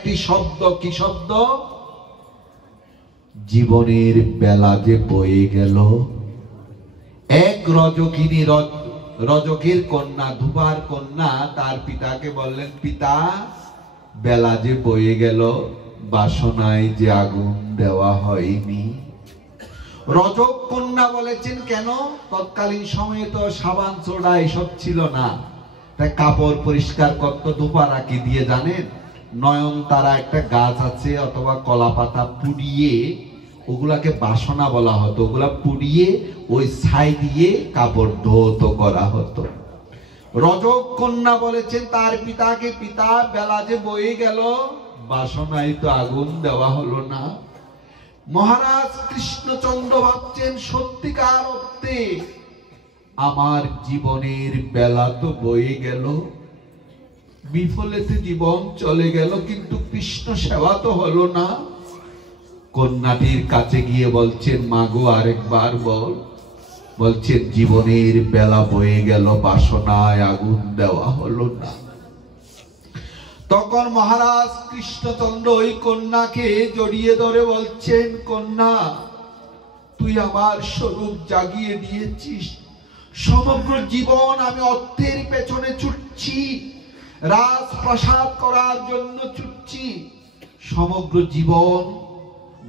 একটি শব্দ, কি শব্দ? জীবনের বেলা যে বয়ে গেল। এক রজকিনী, রজকের কন্যা, ধুপার কন্যা তার পিতাকে বললেন, পিতা বেলা যে বয়ে গেল, বাসনায় যে আগুন দেওয়া হয়নি। রজক কন্যা বলেছেন, কেন? তৎকালীন সময়ে তো সাবান সোডা এসব ছিল না, তাই কাপড় পরিষ্কার করত ধুপারা কি দিয়ে জানেন? নয়নতারা একটা গাছ আছে অথবা কলা পাতা পুড়িয়ে, ওগুলাকে বাসনা বলা হতো, ওগুলা পুড়িয়ে ওই ছাই দিয়ে কাপড় ধৌত করা হতো। রজক কন্যা বলেছেন তার পিতাকে, পিতা বেলা যে বয়ে গেল, বাসনায় তো আগুন দেওয়া হলো না। মহারাজ কৃষ্ণচন্দ্র ভাবছেন, সত্যিকার অর্থে আমার জীবনের বেলা তো বয়ে গেল, বিফলেতে জীবন চলে গেল, কিন্তু কৃষ্ণ সেবা তো হলো না। কন্যাটির কাছে গিয়ে বলছেন, মাগো আরেকবার বল। বলছেন, জীবনের বেলা বয়ে গেল, বাসনায় আগুন দেওয়া হলো না। তখন মহারাজ কৃষ্ণচন্দ্র ওই কন্যাকে জড়িয়ে ধরে বলছেন, কন্যা তুই আমার স্বরূপ জাগিয়ে দিয়েছিস, সমগ্র জীবন আমি অর্থের পেছনে ছুটছি, রাজপ্রাসাদ করার জন্য ছুটছি, সমগ্র জীবন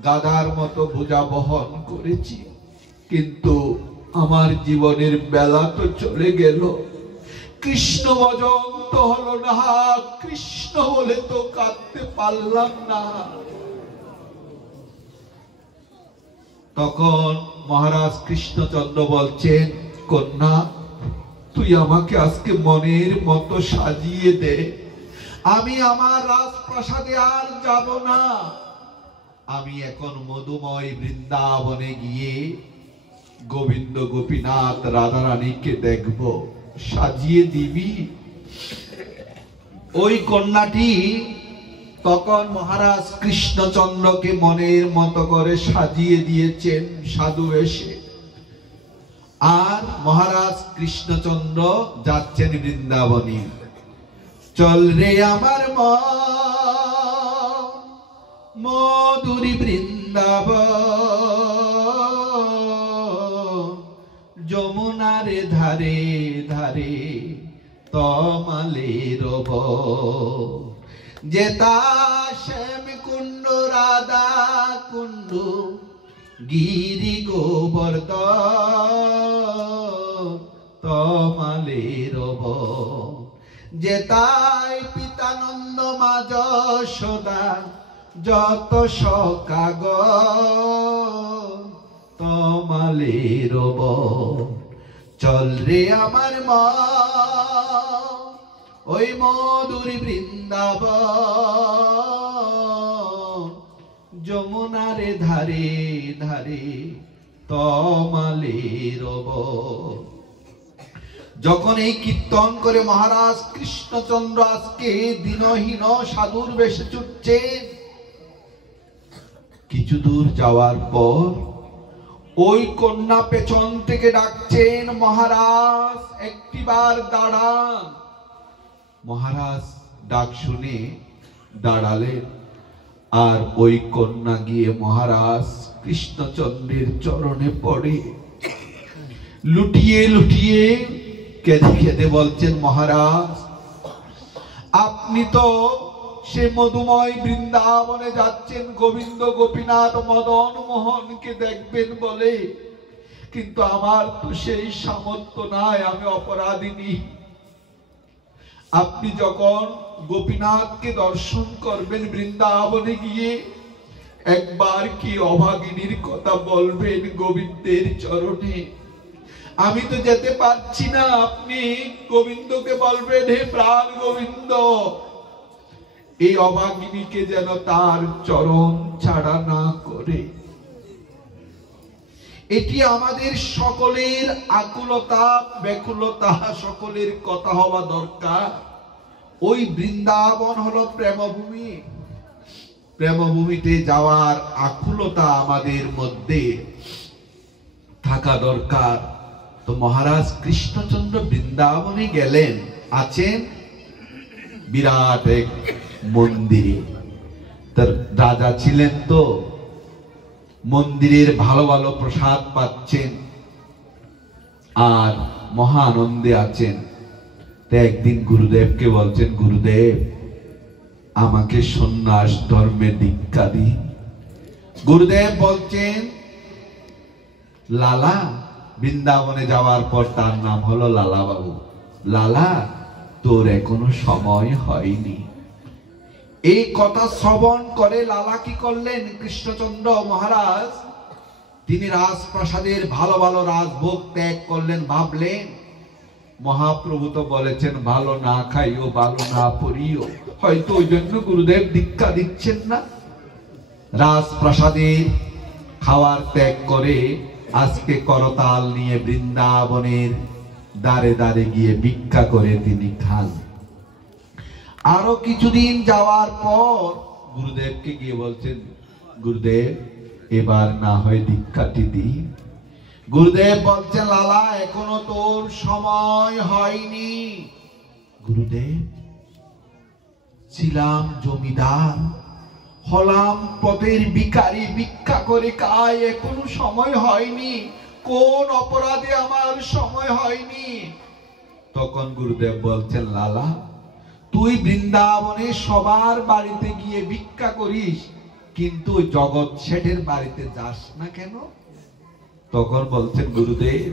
গাদার মতো বোঝা বহন করেছি, কিন্তু আমার জীবনের বেলা তো চলে গেল, কৃষ্ণ ভজন তো হলো না, কৃষ্ণ বলে তো কাঁদতে পারলাম না। তখন মহারাজ কৃষ্ণচন্দ্র বলছেন, কন্যা তুই আমাকে আজকে মনের মতো সাজিয়ে দে, আমি আমার রাজপ্রাসাদে আর যাব না, আমি এখন মধুময় বৃন্দাবনে গিয়ে গোবিন্দ গোপীনাথ রাধারানীকে দেখব, সাজিয়ে দিবি? ওই কন্যাটি তখন মহারাজ কৃষ্ণচন্দ্রকে মনের মতো করে সাজিয়ে দিয়েছেন সাধু এসে। আর মহারাজ কৃষ্ণচন্দ্র যাচ্ছেন বৃন্দাবনে। চল রে আমার মধুরী বৃন্দাবন, যমুনার ধারে ধারে তমালের যেতা শ্যাম কুণ্ড রাধা কুণ্ড গিরি গোবর্ধন তমালের যেতাই পিতানন্দ মা যশোদা যত সকাগ তমালের চল রে আমার মা ওই মধুরী বৃন্দাবন, যমুনারে ধারে ধারে তমালের। যখন এই কীর্তন করে মহারাজ কৃষ্ণচন্দ্র আজকে দিনহীন সাধুর বেশে ছুটছে, কিছু দূর যাওয়ার পর ওই কন্যা পেছন থেকে ডাকছেন, মহারাজ একটিবার দাঁড়ান। মহারাজ ডাক শুনে দাঁড়ালেন, আর ওই কন্যা গিয়ে মহারাজ কৃষ্ণচন্দ্রের চরণে পড়ে লুটিয়ে লুটিয়ে কেঁদে কেঁদে বলছেন, মহারাজ আপনি তো সে মধুময় বৃন্দাবনে যাচ্ছেন গোবিন্দ গোপীনাথ মদন মোহনকে দেখবেন বলে, কিন্তু আমার তো সেই সামর্থ্য নাই, আমি অপরাধিনী। আপনি যখন গোপীনাথকে দর্শন করবেন বৃন্দাবনে গিয়ে, একবার কি অভাগিনীর কথা বলবেন গোবিন্দের চরণে? আমি তো যেতে পারছি না, আপনি গোবিন্দকে বলবেন, হে প্রাণ গোবিন্দ, এই অভাগিনীকে যেন তার চরণ ছাড়া না করে। এটি আমাদের সকলের আকুলতা ব্যাকুলতা, সকলের কথা হওয়া দরকার। ওই বৃন্দাবন হলো প্রেমভূমি, প্রেমভূমিতে যাওয়ার আকুলতা আমাদের মধ্যে থাকা দরকার। তো মহারাজ কৃষ্ণচন্দ্র বৃন্দাবনে গেলেন, আছেন বিরাট এক মন্দিরে। রাজা ছিলেন তো, মন্দিরের ভালো ভালো প্রসাদ পাচ্ছেন আর মহা আনন্দে আছেন। তো একদিন গুরুদেবকে বলছেন, গুরুদেব আমাকে সন্ন্যাস ধর্মে দীক্ষা দিন। গুরুদেব বলছেন, লালা, বৃন্দাবনে যাওয়ার পর তার নাম হলো লালা বাবু, লালা তোর এখনো সময় হয়নি। এই কথা শ্রবণ করে লালা কি করলেন, কৃষ্ণচন্দ্র মহারাজ তিনি রাজপ্রাসাদের ভালো ভালো রাজভোগ ত্যাগ করলেন। ভাবলেন মহাপ্রভু তো বলেছেন ভালো না খাইও ভালো না পড়িও, হয়তো ওই জন্য গুরুদেব দীক্ষা দিচ্ছেন না। রাজপ্রাসাদের খাওয়ার ত্যাগ করে আজকে করতাল নিয়ে বৃন্দাবনের দ্বারে দ্বারে গিয়ে ভিক্ষা করে তিনি খান। আরো কিছুদিন যাওয়ার পর গুরুদেবকে গিয়ে বলছেন, গুরুদেব এবার না হয় দীক্ষাটি দিন। গুরুদেব বলছেন, লালা এখনো তোর সময় হয়নি। গুরুদেব ছিলাম জমিদার, হলাম পথের ভিখারি, ভিক্ষা করে খাই, এখনো সময় হয়নি, কোন অপরাধে আমার সময় হয়নি। তখন গুরুদেব বলছেন, লালা তুই বৃন্দাবনে সবার বাড়িতে গিয়ে ভিক্ষা করিস, কিন্তু জগৎ শেঠের বাড়িতে যাস না কেন? তখন বলছেন, গুরুদেব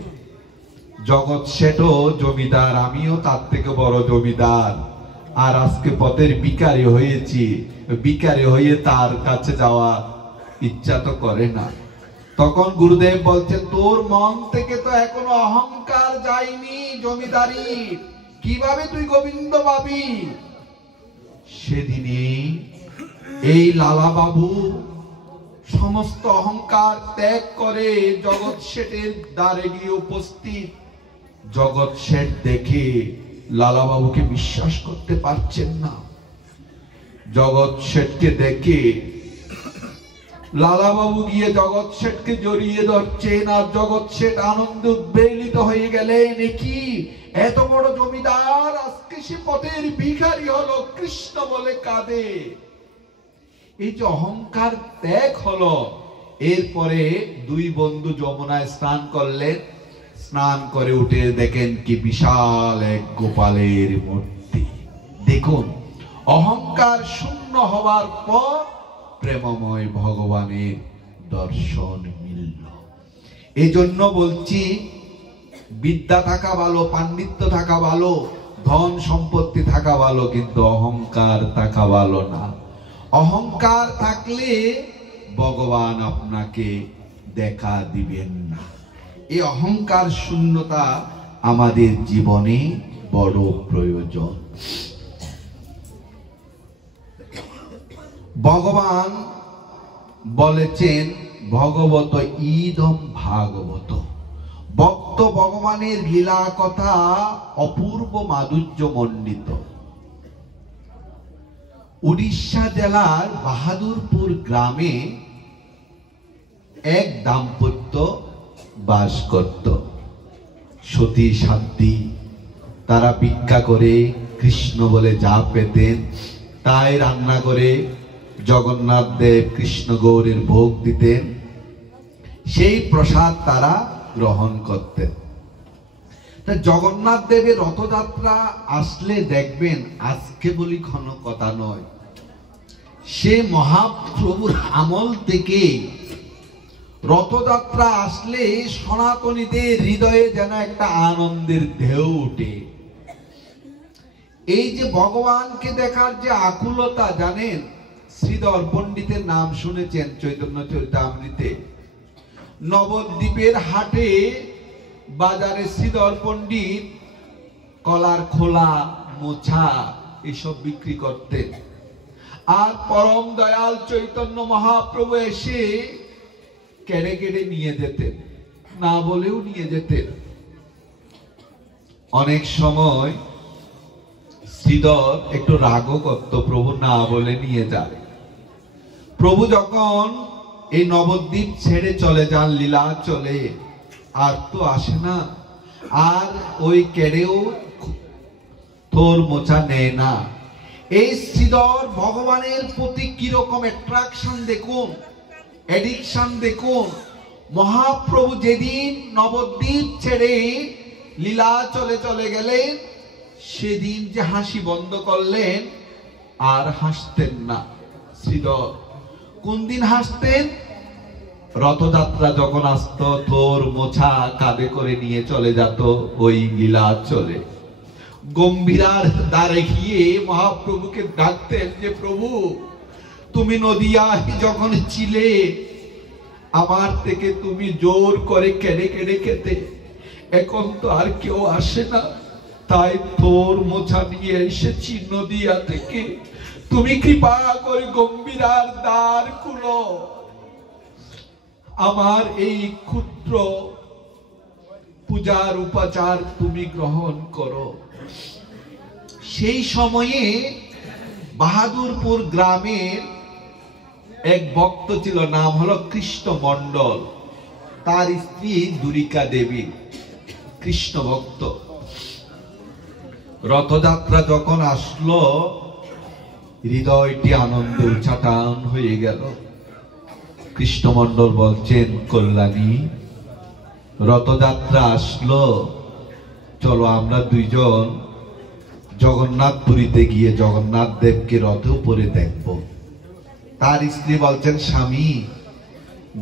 জগৎ শেঠও জমিদার, আমিও তার থেকে বড় জমিদার, আর আজকে পথের ভিখারি হয়েছি, ভিখারি হয়ে তার কাছে যাওয়া ইচ্ছা তো করে না। তখন গুরুদেব বলছেন, তোর মন থেকে তো এখনো অহংকার যায়নি জমিদারি, কিভাবে তুই গোবিন্দ পাবি? সেদিনে এই লালা বাবু সমস্ত অহংকার ত্যাগ করে জগৎ শেঠের দ্বারে গিয়ে উপস্থিত। জগৎ শেঠ দেখে লালা বাবুকে বিশ্বাস করতে পারছেন না। জগৎ শেঠকে দেখে লালা বাবু গিয়ে জগৎ শেঠকে জড়িয়ে ধরছেন, আর জগৎ শেঠ আনন্দে উদ্বেলিত হয়ে গেলেন, কি এত বড় জমিদার আজকে সে পথের ভিখারি হলো, কৃষ্ণ বলে কাঁদে। এই যে অহংকার ত্যাগ হলো। এরপরে দুই বন্ধু যমুনায় স্নান করলেন। স্নান করে উঠে দেখেন কি বিশাল এক গোপালের মূর্তি। দেখুন অহংকার শূন্য হওয়ার পর প্রেমময় ভগবানের দর্শন মিলল। এই জন্য বলছি বিদ্যা থাকা ভালো, পাণ্ডিত্য থাকা ভালো, ধন সম্পত্তি থাকা ভালো, কিন্তু অহংকার থাকা ভালো না। অহংকার থাকলে ভগবান আপনাকে দেখা দিবেন না। এই অহংকার শূন্যতা আমাদের জীবনে বড় প্রয়োজন। ভগবান বলেছেন ভগবত ইদম ভাগবত, ভক্ত ভগবানের লীলা কথা অপূর্ব মাধুর্য মণ্ডিত। উড়িষ্যা জেলার বাহাদুরপুর গ্রামে এক দাম্পত্য বাস করত। সতী সাধ্বী, তারা ভিক্ষা করে কৃষ্ণ বলে যা পেতেন তাই রান্না করে জগন্নাথ দেব কৃষ্ণ গৌরের ভোগ দিতেন, সেই প্রসাদ তারা গ্রহণ করতেন। জগন্নাথ দেবের রথযাত্রা আসলে দেখবেন, আজকে বলি ক্ষণ কথা নয়, সে মহাপ্রভুর আমল থেকে রথযাত্রা আসলে সনাতনীদের হৃদয়ে যেন একটা আনন্দের ঢেউ উঠে। এই যে ভগবানকে দেখার যে আকুলতা, জানেন শ্রীধর পণ্ডিতের নাম শুনেছেন চৈতন্য চরিতামৃতে। নবদ্বীপের হাটে বাজারে শ্রীধর পণ্ডিত কলার খোলা, মোছা এসব বিক্রি করতেন। আর পরম দয়াল চৈতন্য মহাপ্রভু এসে কেড়ে কেড়ে নিয়ে যেতেন, না বলেও নিয়ে যেতেন। অনেক সময় শ্রীধর একটু রাগও করত, প্রভু না বলে নিয়ে যায়। প্রভু যখন এই নবদ্বীপ ছেড়ে চলে যান লীলা চলে, আর তো আসে না, আর ওই কেড়েও থোর মোছা নেয় না। এই শ্রীধর ভগবানের প্রতি কিরকম অ্যাট্রাকশন দেখুন, অ্যাডিকশন দেখুন। মহাপ্রভু যেদিন নবদ্বীপ ছেড়ে লীলাচলে চলে গেলেন, সেদিন যে হাসি বন্ধ করলেন, আর হাসতেন না শ্রীধর। কোন দিন হাসতেন? রথযাত্রা যখন আসত, তোর মোছা কাঁধে করে নিয়ে চলে যেত ওই লীলাচলে। গম্ভীরার দ্বারে গিয়ে মহাপ্রভুকে ডাকতেন যে প্রভু, তুমি নদিয়ায় যখন ছিলে, আমার থেকে তুমি জোর করে কেড়ে কেড়ে খেতে, এখন তো আর কেউ আসে না, তাই তোর মোছা নিয়ে এসেছি নদিয়া থেকে, তুমি কৃপা করে গম্ভীরার দ্বার খুলো, আমার এই ক্ষুদ্র পূজার উপাচার তুমি গ্রহণ করো। সেই সময়ে বাহাদুরপুর গ্রামের এক ভক্ত ছিল, নাম হলো কৃষ্ণ মণ্ডল। তার স্ত্রী দুরিকা দেবী, কৃষ্ণ ভক্ত। রথযাত্রা যখন আসলো, হৃদয়টি আনন্দে উচ্চাটন হয়ে গেল। কৃষ্ণ মণ্ডল বলছেন, কল্যাণী, রথযাত্রা আসলো, চলো আমরা দুইজন জগন্নাথপুরীতে গিয়ে জগন্নাথ দেবকে রথে উপরে দেখব। তার স্ত্রী বলছেন, স্বামী,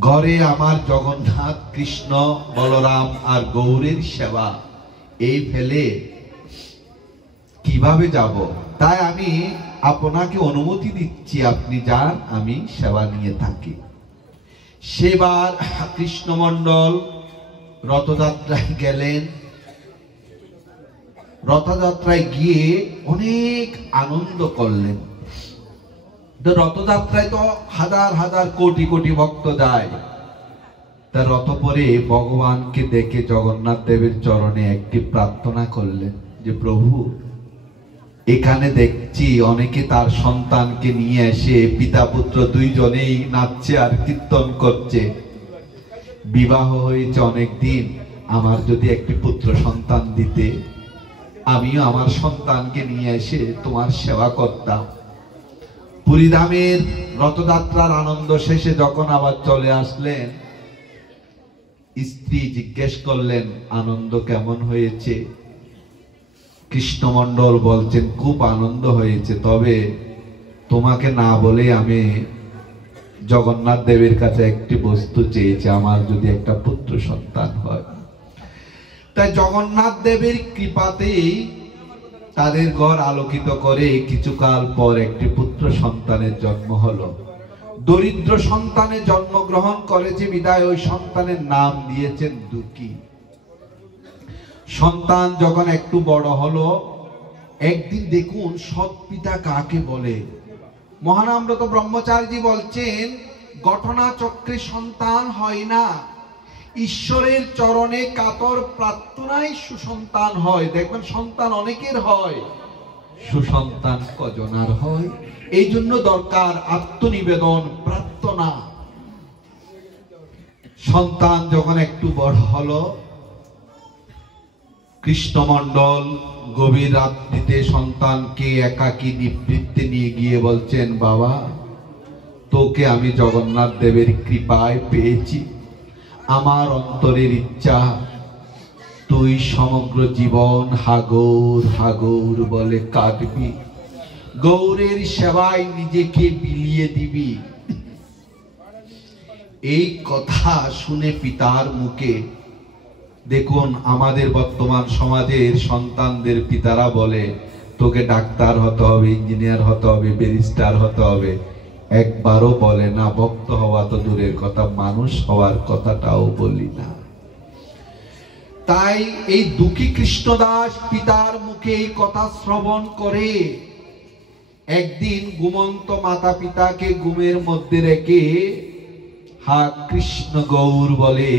ঘরে আমার জগন্নাথ, কৃষ্ণ, বলরাম আর গৌরের সেবা, এই ফেলে কিভাবে যাব? তাই আমি আপনাকে অনুমতি দিচ্ছি, আপনি যান, আমি সেবা নিয়ে থাকি। সেবার কৃষ্ণমণ্ডল রথযাত্রায় গেলেন। রথযাত্রায় গিয়ে অনেক আনন্দ করলেন। রথযাত্রায় তো হাজার হাজার কোটি কোটি ভক্ত যায়। তার রথ পরে ভগবানকে দেখে জগন্নাথ দেবের চরণে একটি প্রার্থনা করলেন যে প্রভু, এখানে দেখছি অনেকে তার সন্তানকে নিয়ে এসে পিতা পুত্র দুইজনেই নাচছে আর কীর্তন করছে। বিবাহ হয়েছে অনেক দিন, আমার যদি একটি পুত্র সন্তান দিতে, আমিও আমার সন্তানকে নিয়ে এসে তোমার সেবা করতাম। পুরীধামের রথযাত্রার আনন্দ শেষে যখন আবার চলে আসলেন, স্ত্রী জিজ্ঞেস করলেন, আনন্দ কেমন হয়েছে? কৃষ্ণমণ্ডল বলছেন, খুব আনন্দ হয়েছে, তবে তোমাকে না বলে আমি জগন্নাথ দেবের কাছে একটি বস্তু চেয়েছি, আমার যদি একটা পুত্র সন্তান হয়। তাই জগন্নাথ দেবের কৃপাতেই তাদের ঘর আলোকিত করে কিছুকাল পর একটি পুত্র সন্তানের জন্ম হলো। দরিদ্র সন্তানের জন্মগ্রহণ করেছে বিদায় ওই সন্তানের নাম দিয়েছেন দুঃখী। সন্তান যখন একটু বড় হলো, একদিন দেখুন সৎ পিতা কাকে বলে। মহানামব্রত ব্রহ্মচারী বলছেন, ঘটনা চক্রে সন্তান হয় না, ঈশ্বরের চরণে কাতর প্রার্থনায় সুসন্তান হয়। দেখবেন সন্তান অনেকের হয়, সুসন্তান কজনার হয়। এই জন্য দরকার আত্মনিবেদন, প্রার্থনা। সন্তান যখন একটু বড় হলো, কৃষ্ণমণ্ডল গভীর রাত্রিতে সন্তানকে একাকী নিবৃত্তে নিয়ে গিয়ে বলছেন, বাবা, তোকে আমি জগন্নাথ দেবের কৃপায় পেয়েছি। আমার অন্তরের ইচ্ছা তুই সমগ্র জীবন হাগর হাগর বলে কাটবি, গৌরের সেবায় নিজেকে বিলিয়ে দিবি। এই কথা শুনে পিতার মুখে, দেখুন আমাদের বর্তমান সমাজের সন্তানদের পিতারা বলে, তোকে ডাক্তার হতে হবে, ইঞ্জিনিয়ার হতে হবে, ব্যারিস্টার হতে হবে। একবারও বলে না ভক্ত হওয়া তো দূরের কথা, মানুষ হওয়ার কথাটাও বলি না। তাই এই দুঃখী কৃষ্ণদাস পিতার মুখে এই কথা শ্রবণ করে একদিন ঘুমন্ত মাতা পিতাকে ঘুমের মধ্যে রেখে হা কৃষ্ণ গৌর বলে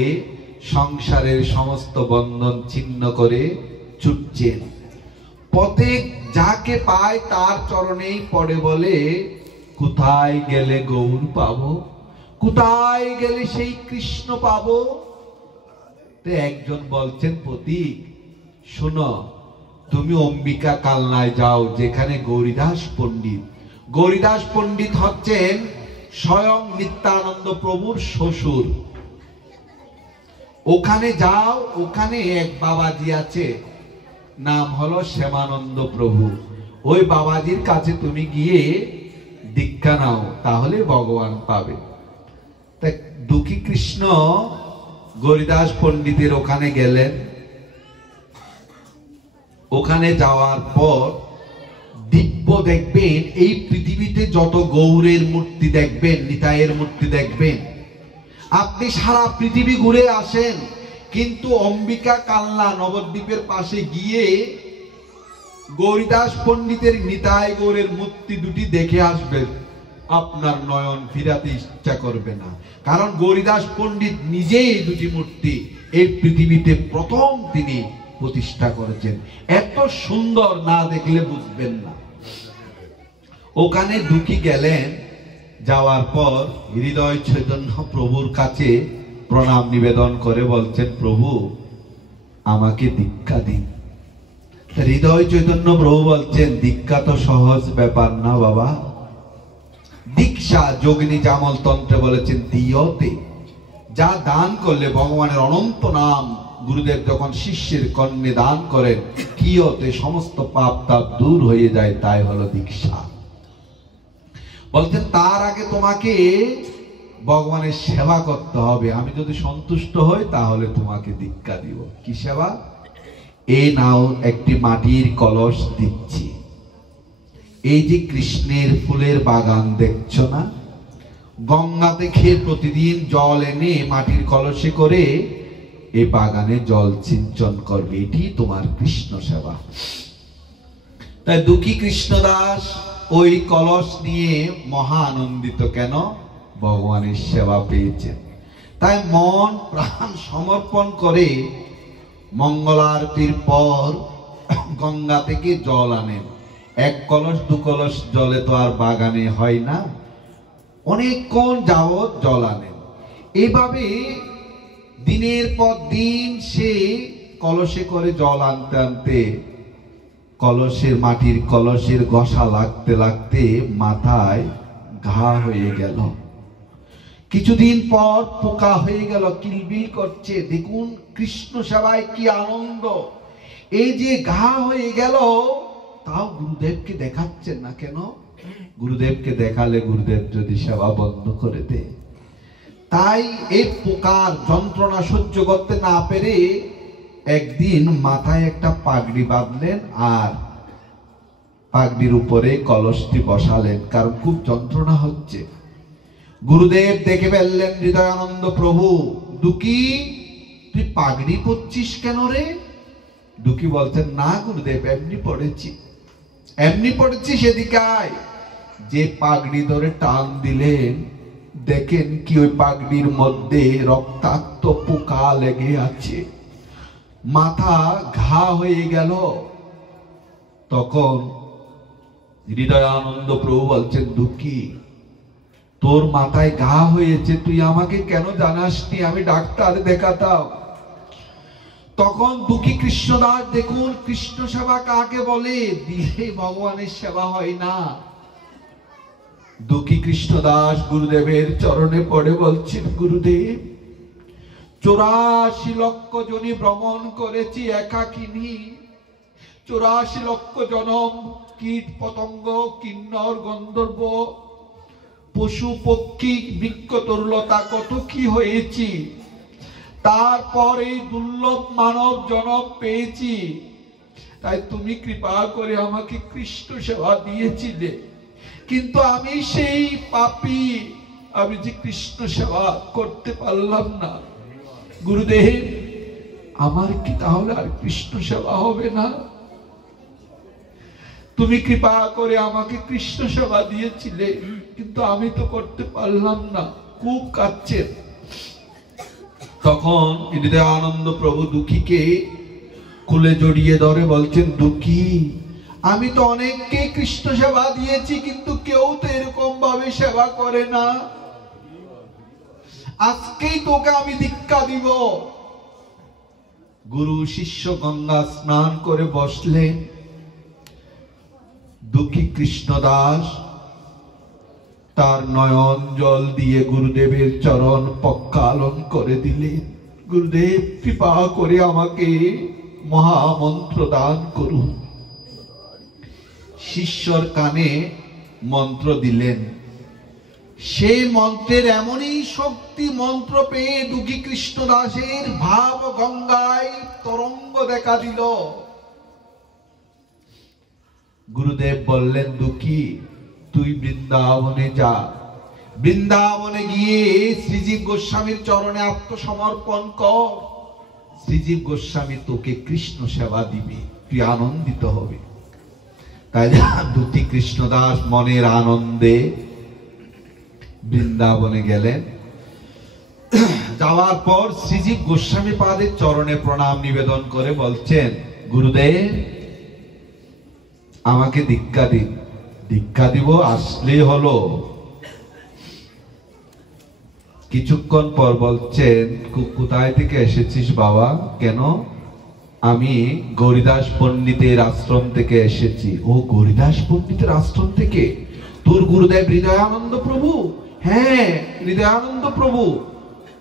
সংসারের সমস্ত বন্ধন ছিন্ন করে ছুটছেন। পথে যাকে পায় তার চরণেই পড়ে বলে, কোথায় গেলে গৌর পাবো, কোথায় গেলে সেই কৃষ্ণ পাবো। একজন বলছেন, পথিক শোনো, তুমি অম্বিকা কালনায় যাও, যেখানে গৌরীদাস পণ্ডিত। গৌরীদাস পণ্ডিত হচ্ছেন স্বয়ং নিত্যানন্দ প্রভুর শ্বশুর। ওখানে যাও, ওখানে এক বাবাজি আছে, নাম হলো শ্যামানন্দ প্রভু। ওই বাবাজির কাছে তুমি গিয়ে দীক্ষা নাও, তাহলে ভগবান পাবে। তাই দুঃখী কৃষ্ণ গৌরীদাস পণ্ডিতের ওখানে গেলেন। ওখানে যাওয়ার পর দিব্য দেখবেন, এই পৃথিবীতে যত গৌরের মূর্তি দেখবেন, নিতাইয়ের মূর্তি দেখবেন, আপনি সারা পৃথিবী ঘুরে আসেন, কিন্তু অম্বিকা কালনা নবদ্বীপের পাশে গিয়ে গৌরীদাস পণ্ডিতের নিতাই গৌরের মূর্তি দুটি দেখে আসবেন, আপনার নয়ন ফিরাতে ইচ্ছা করবে না। কারণ গৌরীদাস পণ্ডিত নিজেই এই দুটি মূর্তি এই পৃথিবীতে প্রথম তিনি প্রতিষ্ঠা করেছেন। এত সুন্দর, না দেখলে বুঝবেন না। ওখানে দুঃখী গেলেন, যাওয়ার পর হৃদয় চৈতন্য প্রভুর কাছে প্রণাম নিবেদন করে বলছেন, প্রভু আমাকে দীক্ষা দিন। হৃদয় চৈতন্য প্রভু বলছেন, দীক্ষা তো সহজ ব্যাপার না বাবা। দীক্ষা যোগিনী জামল তন্ত্রে বলেছেন দিয়তে, যা দান করলে ভগবানের অনন্ত নাম গুরুদেব যখন শিষ্যের কর্ণে দান করেন, কিয়তে সমস্ত পাপ তাপ দূর হয়ে যায়, তাই হলো দীক্ষা। বলছেন তার আগে তোমাকে ভগবানের সেবা করতে হবে, আমি যদি সন্তুষ্ট হই তাহলে তোমাকে দীক্ষা দিব। কি সেবা? এই নাও একটি মাটির কলস দিচ্ছি, এই যে কৃষ্ণের ফুলের বাগান দেখছো না, গঙ্গা থেকে প্রতিদিন জল এনে মাটির কলসে করে এই বাগানে জল সিঞ্চন করবে, এটি তোমার কৃষ্ণ সেবা। তাই দুঃখী কৃষ্ণদাস ওই কলস নিয়ে মহা আনন্দিত। কেন? ভগবানের সেবা পেয়েছেন। তাই মন প্রাণ সমর্পণ করে মঙ্গল আরতির পর গঙ্গা থেকে জল আনেন। এক কলস দু কলস জলে তো আর বাগানে হয় না, অনেকক্ষণ যাবৎ জল আনেন। এভাবে দিনের পর দিন সে কলসে করে জল আনতে আনতে কলসের মাটির কলসের গসা লাগতে লাগতে মাথায় ঘা হয়ে গেল। কিছুদিন পর পোকা হয়ে গেল, কিলবিল করছে। দেখুন কৃষ্ণ সেবায় কি আনন্দ। এই যে ঘা হয়ে গেল, তাও গুরুদেবকে দেখাচ্ছেন না কেন? গুরুদেবকে দেখালে গুরুদেব যদি সেবা বন্ধ করে দেয়। তাই এই পোকার যন্ত্রণা সহ্য করতে না পেরে একদিন মাথায় একটা পাগড়ি বাঁধলেন আর পাগড়ির উপরে কলসটি বসালেন, কারণ খুব যন্ত্রণা হচ্ছে। গুরুদেব দেখে ফেললেন, হৃদয়ানন্দ প্রভু, দুঃখী তুই পাগড়ি পরছিস কেন রে? দুঃখী বলছেন, না গুরুদেব, এমনি পড়েছি। এমনি পড়েছি, সেদিকে আয়। যে পাগড়ি ধরে টান দিলেন, দেখেন কি ওই পাগড়ির মধ্যে রক্তাক্ত পোকা লেগে আছে, মাথা ঘা হয়ে গেল। তখন হৃদয়ানন্দ প্রভু বলছেন, দুঃখী তোর মাথায় ঘা হয়েছে, তুই আমাকে কেন জানাসনি? আমি ডাক্তার দেখাতাম। তখন দুঃখী কৃষ্ণদাস, দেখুন কৃষ্ণ সেবা কাকে বলে, দিলে ভগবানের সেবা হয় না। দুঃখী কৃষ্ণদাস গুরুদেবের চরণে পড়ে বলছেন, গুরুদেব 84 লক্ষ জনি ভ্রমণ করেছি একাকিনী, 84 লক্ষ জনম, কীট পতঙ্গ কিন্নর গন্ধর্ব পশু পক্ষী বৃক্ষ তরুলতা কত কি হয়েছি, তারপর এই দুর্লভ মানব জনম পেয়েছি। তাই তুমি কৃপা করে আমাকে কৃষ্ণ সেবা দিয়েছিলে, কিন্তু আমি সেই পাপী, আমি যে কৃষ্ণ সেবা করতে পারলাম না। গুরুদেব আমার কি তাহলে আর কৃষ্ণ সেবা হবে না? তুমি কৃপা করে আমাকে কৃষ্ণ সেবা দিয়েছিলে, কিন্তু আমি তো করতে পারলাম না। খুব কাঁদছেন। তখন হৃদয়ানন্দ প্রভু দুঃখীকে কুলে জড়িয়ে ধরে বলছেন, দুঃখী আমি তো অনেককে কৃষ্ণ সেবা দিয়েছি, কিন্তু কেউ তো এরকম ভাবে সেবা করে না। আজকেই তোকে আমি দীক্ষা দিব। গুরু শিষ্য গঙ্গা স্নান করে বসলেন। দুঃখী কৃষ্ণদাস তার নয়ন জল দিয়ে গুরুদেবের চরণ প্রক্ষালন করে দিলেন। গুরুদেব, কৃপা করে আমাকে মহামন্ত্র দান করুন। শিষ্যর কানে মন্ত্র দিলেন। সেই মন্ত্রের এমনই শক্তি, মন্ত্র পেয়ে দুঃখী কৃষ্ণদাসের ভাব গঙ্গায় তরঙ্গ দেখা দিল। গুরুদেব বললেন, দুঃখী, তুই বৃন্দাবনে যা। বৃন্দাবনে গিয়ে শ্রীজীব গোস্বামীর চরণে আত্মসমর্পণ কর। শ্রীজীব গোস্বামী তোকে কৃষ্ণ সেবা দিবে, তুই আনন্দিত হবে। তাই দুঃখী কৃষ্ণদাস মনের আনন্দে বৃন্দাবনে গেলেন। যাওয়ার পর শ্রীজীব গোস্বামী পাদের চরণে প্রণাম নিবেদন করে বলছেন, গুরুদেব, আমাকে দীক্ষা দিন। দীক্ষা দিব আসলেই হলো। কিছুক্ষণ পর বলছেন, কোথায় থেকে এসেছিস বাবা? কেন? আমি গৌরীদাস পণ্ডিতের আশ্রম থেকে এসেছি। ও, গৌরীদাস পণ্ডিতের আশ্রম থেকে? তোর গুরুদেব হৃদয়ানন্দ প্রভু? হ্যাঁ, হৃদয়ানন্দ প্রভু।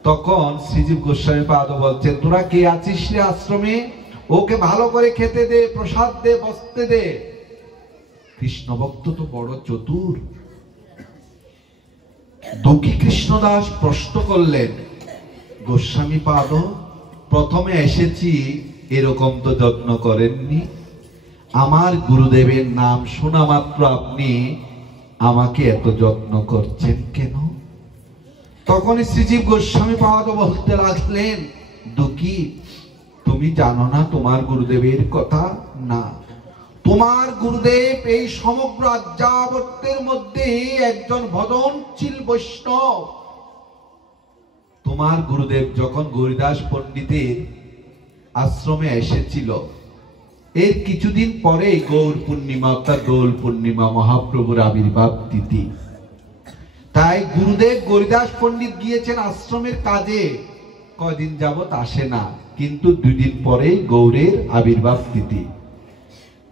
তখন শ্রীজীব গোস্বামী পাদ বলছেন, তোরা কে আছিস রে আশ্রমে? ওকে ভালো করে খেতে দে, প্রসাদ দে, বসতে দে। কৃষ্ণ ভক্ত তো বড় চতুর। দুঃখী কৃষ্ণদাস প্রশ্ন করলেন, গোস্বামী পাদ, প্রথমে এসেছি এরকম তো যত্ন করেননি। আমার গুরুদেবের নাম শোনা মাত্র আপনি আমাকে এত যত্ন করছেন কেন? তখন শ্রীজীব গোস্বামী পাদ বলতে লাগলেন, দুঃখী, তুমি জানো না তোমার গুরুদেবের কথা? না, তোমার গুরুদেব এই সমগ্র আর্যাবর্তের মধ্যে একজন ভজনশীল বৈষ্ণব। তোমার গুরুদেব যখন গৌরীদাস পণ্ডিতের আশ্রমে এসেছিল, এর কিছুদিন পরে গৌর পূর্ণিমা, অর্থাৎ দোল পূর্ণিমা, মহাপ্রভুর আবির্ভাব তিথি। তাই গুরুদেব গৌরীদাস পণ্ডিত গিয়েছেন আশ্রমের কাজে, কয়দিন যাবত আসে না, কিন্তু 2 দিন পরেই গৌরের আবির্ভাব তিথি।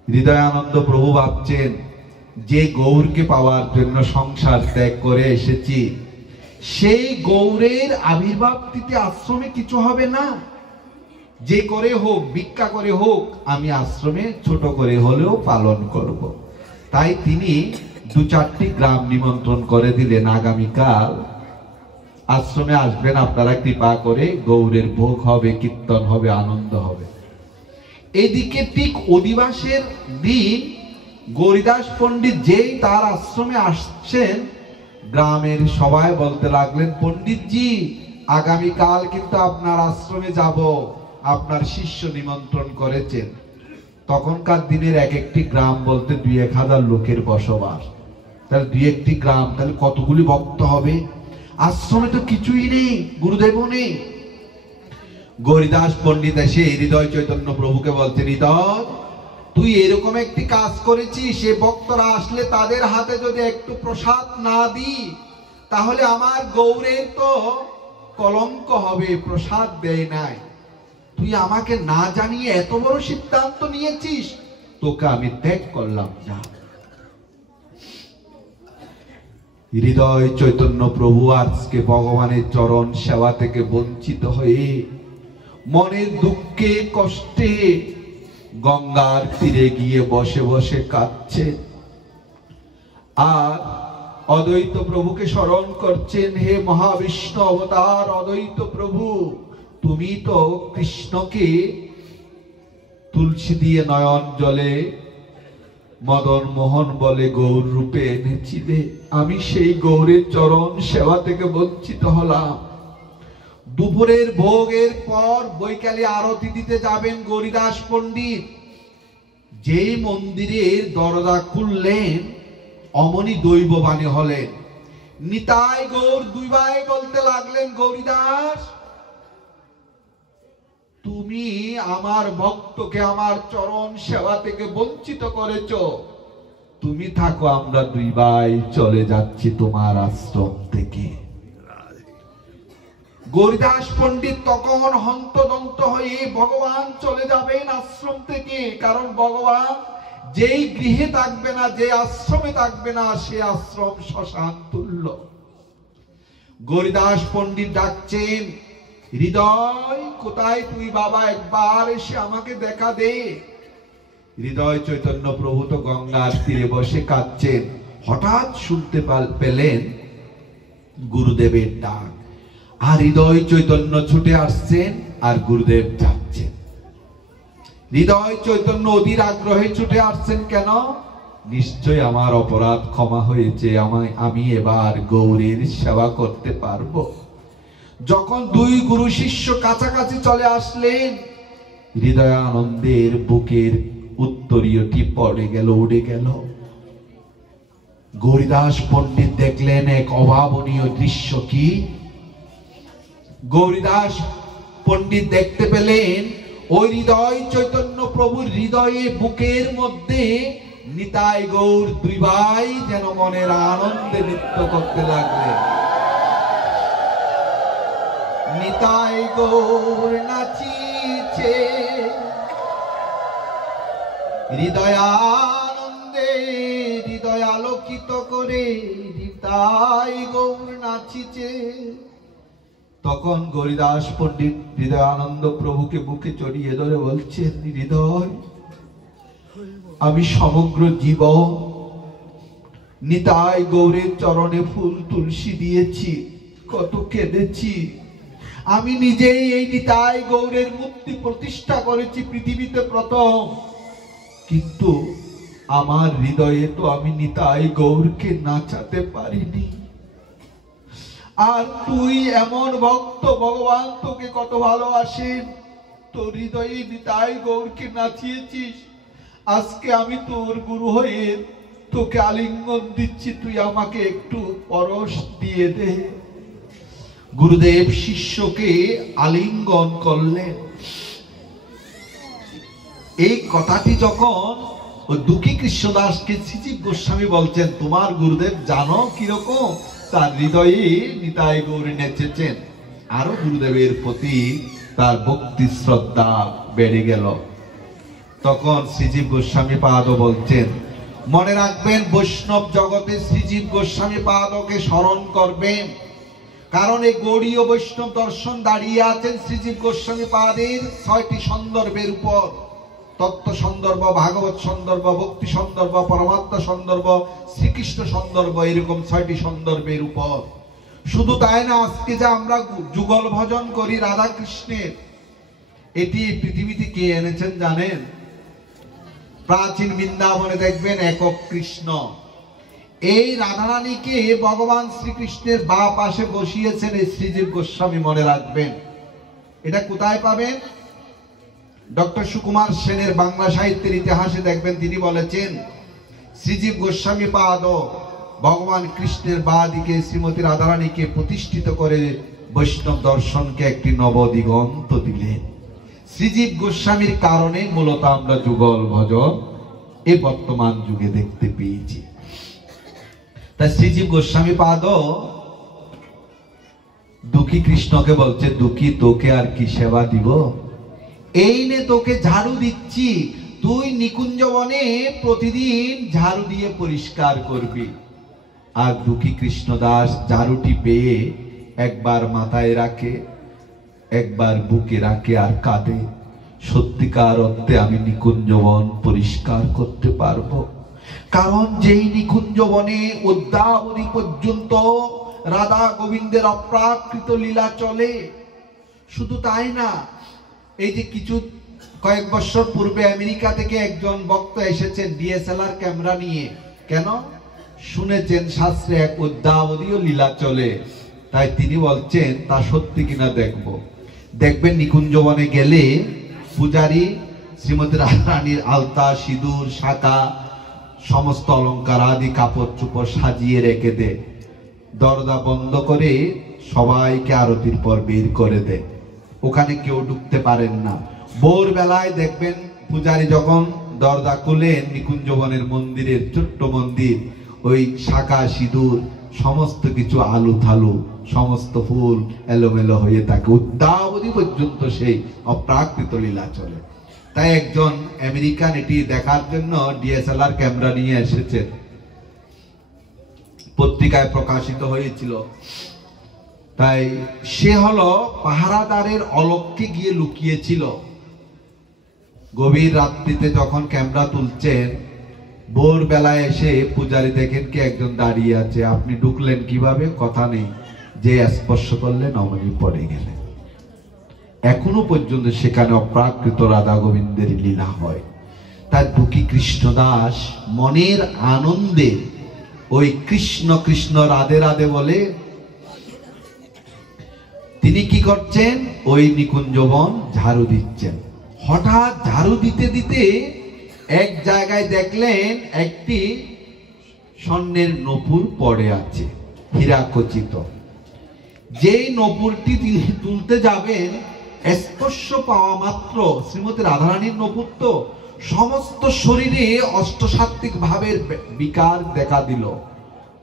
হৃদয়ানন্দ প্রভু ভাবছেন, যে গৌরকে পাওয়ার জন্য সংসার ত্যাগ করে এসেছি, সেই গৌরের আবির্ভাব তিথি আশ্রমে কিছু হবে না? যে করে হোক, ভিক্ষা করে হোক, আমি আশ্রমে ছোট করে হলেও পালন করব। তাই তিনি 2-4টি গ্রাম নিমন্ত্রণ করে দিলেন, আগামীকাল আশ্রমে আসবেন আপনারা, কৃপা করে গৌরের ভোগ হবে, কীর্তন হবে, আনন্দ হবে। এদিকে ঠিক অধিবাসের দিন গৌরীদাস পণ্ডিত যেই তার আশ্রমে আসছেন, গ্রামের সবাই বলতে লাগলেন, পণ্ডিতজি, আগামীকাল কিন্তু আপনার আশ্রমে যাব, আপনার শিষ্য নিমন্ত্রণ করেছেন। তখনকার দিনের এক একটি গ্রাম বলতে 2-1 হাজার লোকের বসবাস। তাহলে 2-1টি গ্রাম, তাহলে কতগুলি ভক্ত হবে? আশ্রমে তো কিছুই নেই, গুরুদেবও নেই। গৌরীদাস পণ্ডিত এসে হৃদয় চৈতন্য প্রভুকে বলছেন, হৃদয়, তুই এরকম একটি কাজ করেছিস, সে ভক্তরা আসলে তাদের হাতে যদি একটু প্রসাদ না দিই, তাহলে আমার গৌরের তো কলঙ্ক হবে, প্রসাদ দেয় নাই। তুই আমাকে না জানিয়ে এত বড় সিদ্ধান্ত নিয়েছিস, তোকে আমি ত্যাগ করলাম না। হৃদয় চৈতন্য প্রভু আজকে ভগবানের চরণ সেবা থেকে বঞ্চিত হয়ে মনের দুঃখে কষ্টে গঙ্গার তীরে গিয়ে বসে বসে কাঁদছে আর অদ্বৈত প্রভুকে স্মরণ করছেন। হে মহাবিষ্ণু অবতার অদ্বৈত প্রভু, তুমি তো কৃষ্ণকে তুলসী দিয়ে নয়ন জলে মদন মোহন বলে গৌর রূপে এনেছিলে। আমি সেই গৌরের চরণ সেবা থেকে বঞ্চিত হলাম। দুপুরের ভোগের পর বৈকালে আরতি দিতে যাবেন গৌরীদাস পণ্ডিত। যেই মন্দিরের দরজা খুললেন, অমনি দৈববাণী হলেন। নিতাই গৌর 2 ভাই বলতে লাগলেন, গৌরীদাস, তুমি আমার ভক্তকে আমার চরণ সেবা থেকে বঞ্চিত করেছ। তুমি থাকো, আমরা 2 ভাই চলে যাচ্ছি তোমার আশ্রম থেকে। গৌরীদাস পণ্ডিত তখন হন্তদন্ত হয়ে ভগবান চলে যাবেন আশ্রম থেকে, কারণ ভগবান যেই গৃহে থাকবে না, যে আশ্রমে থাকবে না, সে আশ্রম শ্মশান তুল্য। গৌরীদাস পণ্ডিত ডাকছেন, হৃদয় কোথায় তুই বাবা, একবার এসে আমাকে দেখা দে। হৃদয় চৈতন্য প্রভু তো গঙ্গার তীরে বসে কাঁদছেন। হঠাৎ শুনতে পেলেন গুরুদেবের ডাক, আর হৃদয় চৈতন্য ছুটে আসছেন, আর গুরুদেব যাচ্ছেন। হৃদয় চৈতন্য অধীর আগ্রহে ছুটে আসছেন, কেন? নিশ্চয় আমার অপরাধ ক্ষমা হয়েছে, আমি এবার গৌরীর সেবা করতে পারবো। যখন দুই গুরু শিষ্য কাছাকাছি চলে আসলেন, হৃদয় আনন্দের বুকের উত্তরীয়টি পড়ে গেল, উড়ে গেল। গৌরীদাস পণ্ডিত দেখলেন এক অভাবনীয় দৃশ্য। কি? গৌরীদাস পণ্ডিত দেখতে পেলেন ওই হৃদয় চৈতন্য প্রভুর হৃদয়ে বুকের মধ্যে নিতাই গৌর দুই ভাই যেন মনের আনন্দে নৃত্য করতে লাগলেন। নিতাই গৌর নাচিছে হৃদয়ানন্দে, হৃদয় আলোকিত করে নিতাই গৌর নাচিছে। তখন গৌরীদাস পণ্ডিত হৃদয়ানন্দ প্রভুকে বুকে জড়িয়ে ধরে বলছেন, হৃদয়, আমি সমগ্র জীবন নিতাই গৌরের চরণে ফুল তুলসী দিয়েছি, কত কেঁদেছি। আমি নিজেই এই নিতাই গৌরের মূর্তি প্রতিষ্ঠা করেছি পৃথিবীতে প্রথম, কিন্তু আমার হৃদয়ে তো আমি নিতাই গৌরকে নাচাতে পারিনি। আর তুই এমন ভক্ত, ভগবান তোকে কত ভালোবাসেন, তোর হৃদয়ে নিতাই গৌরকে নাচিয়েছিস। আজকে আমি তোর গুরু হয়ে তোকে আলিঙ্গন দিচ্ছি, তুই আমাকে একটু পরশ দিয়ে দে। গুরুদেব শিষ্যকে আলিঙ্গন করলেন। এই কথাটি যখন ওই দুঃখী কৃষ্ণদাসকে শ্রীজীব গোস্বামী বলছেন, তোমার গুরুদেব জানো কিরকম? তার হৃদয়ে নিতাই গৌরী নেচেছেন। আরো গুরুদেবের প্রতি তার ভক্তি শ্রদ্ধা বেড়ে গেল। তখন শ্রীজীব গোস্বামী পাদ বলছেন, মনে রাখবেন বৈষ্ণব জগতে শ্রীজীব গোস্বামী পাদকে স্মরণ করবেন, কারণ এই গৌড়ীয় বৈষ্ণব দর্শন দাঁড়িয়ে আছেন শ্রীজীব গোস্বামী পাদের 6টি সন্দর্ভের উপর। তত্ত্ব সন্দর্ভ, ভাগবত সন্দর্ভ, ভক্তি সন্দর্ভ, পরমাত্মা সন্দর্ভ, শ্রীকৃষ্ণ সন্দর্ভ, এরকম 6টি সন্দর্ভের উপর। শুধু তাই না, আজকে যে আমরা যুগল ভজন করি রাধা কৃষ্ণের, এটি পৃথিবীতে কে এনেছেন জানেন? প্রাচীন বৃন্দাবনে দেখবেন একক কৃষ্ণ। এই রাধারানীকে ভগবান শ্রীকৃষ্ণের বাঁ পাশে বসিয়েছেন এই শ্রীজীব গোস্বামী, মনে রাখবেন। এটা কোথায় পাবেন? ডক্টর সুকুমার সেনের বাংলা সাহিত্যের ইতিহাসে দেখবেন, তিনি বলেছেন শ্রীজীব গোস্বামী পাদ ভগবান কৃষ্ণের বাঁ দিকে শ্রীমতী রাধারানীকে প্রতিষ্ঠিত করে বৈষ্ণব দর্শনকে একটি নবদিগন্ত দিলেন। শ্রীজীব গোস্বামীর কারণে মূলত আমরা যুগল ভজন এই বর্তমান যুগে দেখতে পেয়েছি। তাই শ্রীজীব গোস্বামী পাদ দুঃখী কৃষ্ণকে বলছে, দুঃখী তোকে আর কি সেবা দিব, এই নে তোকে ঝাড়ু দিচ্ছি, তুই নিকুঞ্জবনে প্রতিদিন ঝাড়ু দিয়ে পরিষ্কার করবি। আর দুঃখী কৃষ্ণদাস ঝাড়ুটি পেয়ে একবার মাথায় রাখে, একবার বুকে রাখে, আর কাঁদে, সত্যিকার অর্থে আমি নিকুঞ্জবন পরিষ্কার করতে পারবো। কারণ যেই নিকুঞ্জবনে উদ্যাবরী পর্যন্ত রাধা গোবিন্দের অপ্রাকৃত লীলা চলে। শুধু তাই না, এই যে কয়েক বছর পূর্বে আমেরিকা থেকে একজন বক্তা এসেছেন ডিএসএলআর ক্যামেরা নিয়ে। কেন? শুনেছেন শাস্ত্রে এক উদ্যাবরীয় লীলা চলে, তাই তিনি বলছেন তা সত্যি কিনা দেখব। দেখবেন নিকুঞ্জবনে গেলে পূজারী শ্রীমতী রাধারানীর আলতা, সিঁদুর, শাঁখা, সমস্ত অলঙ্কার আদি কাপড় চোপড় সাজিয়ে রেখে দেয়, দরজা বন্ধ করে সবাইকে আরতির পর বের করে দেয়, ওখানে কেউ ঢুকতে পারেন না। ভোর বেলায় দেখবেন পূজারী যখন দরজা খুলেন নিকুঞ্জবনের মন্দিরের ছোট্ট মন্দির, ওই শাঁখা, সিঁদুর সমস্ত কিছু আলু থালু, সমস্ত ফুল এলোমেলো হয়ে থাকে, উদ্যাবধি পর্যন্ত সেই অপ্রাকৃত লীলা চলে। তাই একজন আমেরিকান এটি দেখার জন্য ডিএসএলআর ক্যামেরা নিয়ে এসেছেন, পত্রিকায় প্রকাশিত হয়েছিল। তাই সে হলো পাহারাদারের অলক্ষ্যে গিয়ে লুকিয়েছিল। গভীর রাত্রিতে যখন ক্যামেরা তুলছেন, ভোর বেলায় এসে পূজারী দেখেন কি একজন দাঁড়িয়ে আছে। আপনি ঢুকলেন কিভাবে? কথা নেই, যে স্পর্শ করলেন অমনি পড়ে গেলেন। এখনো পর্যন্ত সেখানে অপ্রাকৃত রাধা গোবিন্দের লীলা হয়। তার দুঃখী কৃষ্ণদাস মনের আনন্দে ওই কৃষ্ণ কৃষ্ণ রাধে রাধে বলে তিনি কি করছেন? ওই নিকুঞ্জবন ঝাড়ু দিচ্ছেন। হঠাৎ ঝাড়ু দিতে দিতে এক জায়গায় দেখলেন একটি স্বর্ণের নূপুর পড়ে আছে, হীরাখচিত। যেই নূপুরটি তিনি তুলতে যাবেন, স্পর্শ পাওয়া মাত্র শ্রীমতী রাধারানীর নূপুর তো সমস্ত শরীরে অষ্টসাত্ত্বিক ভাবের বিকার দেখা দিল।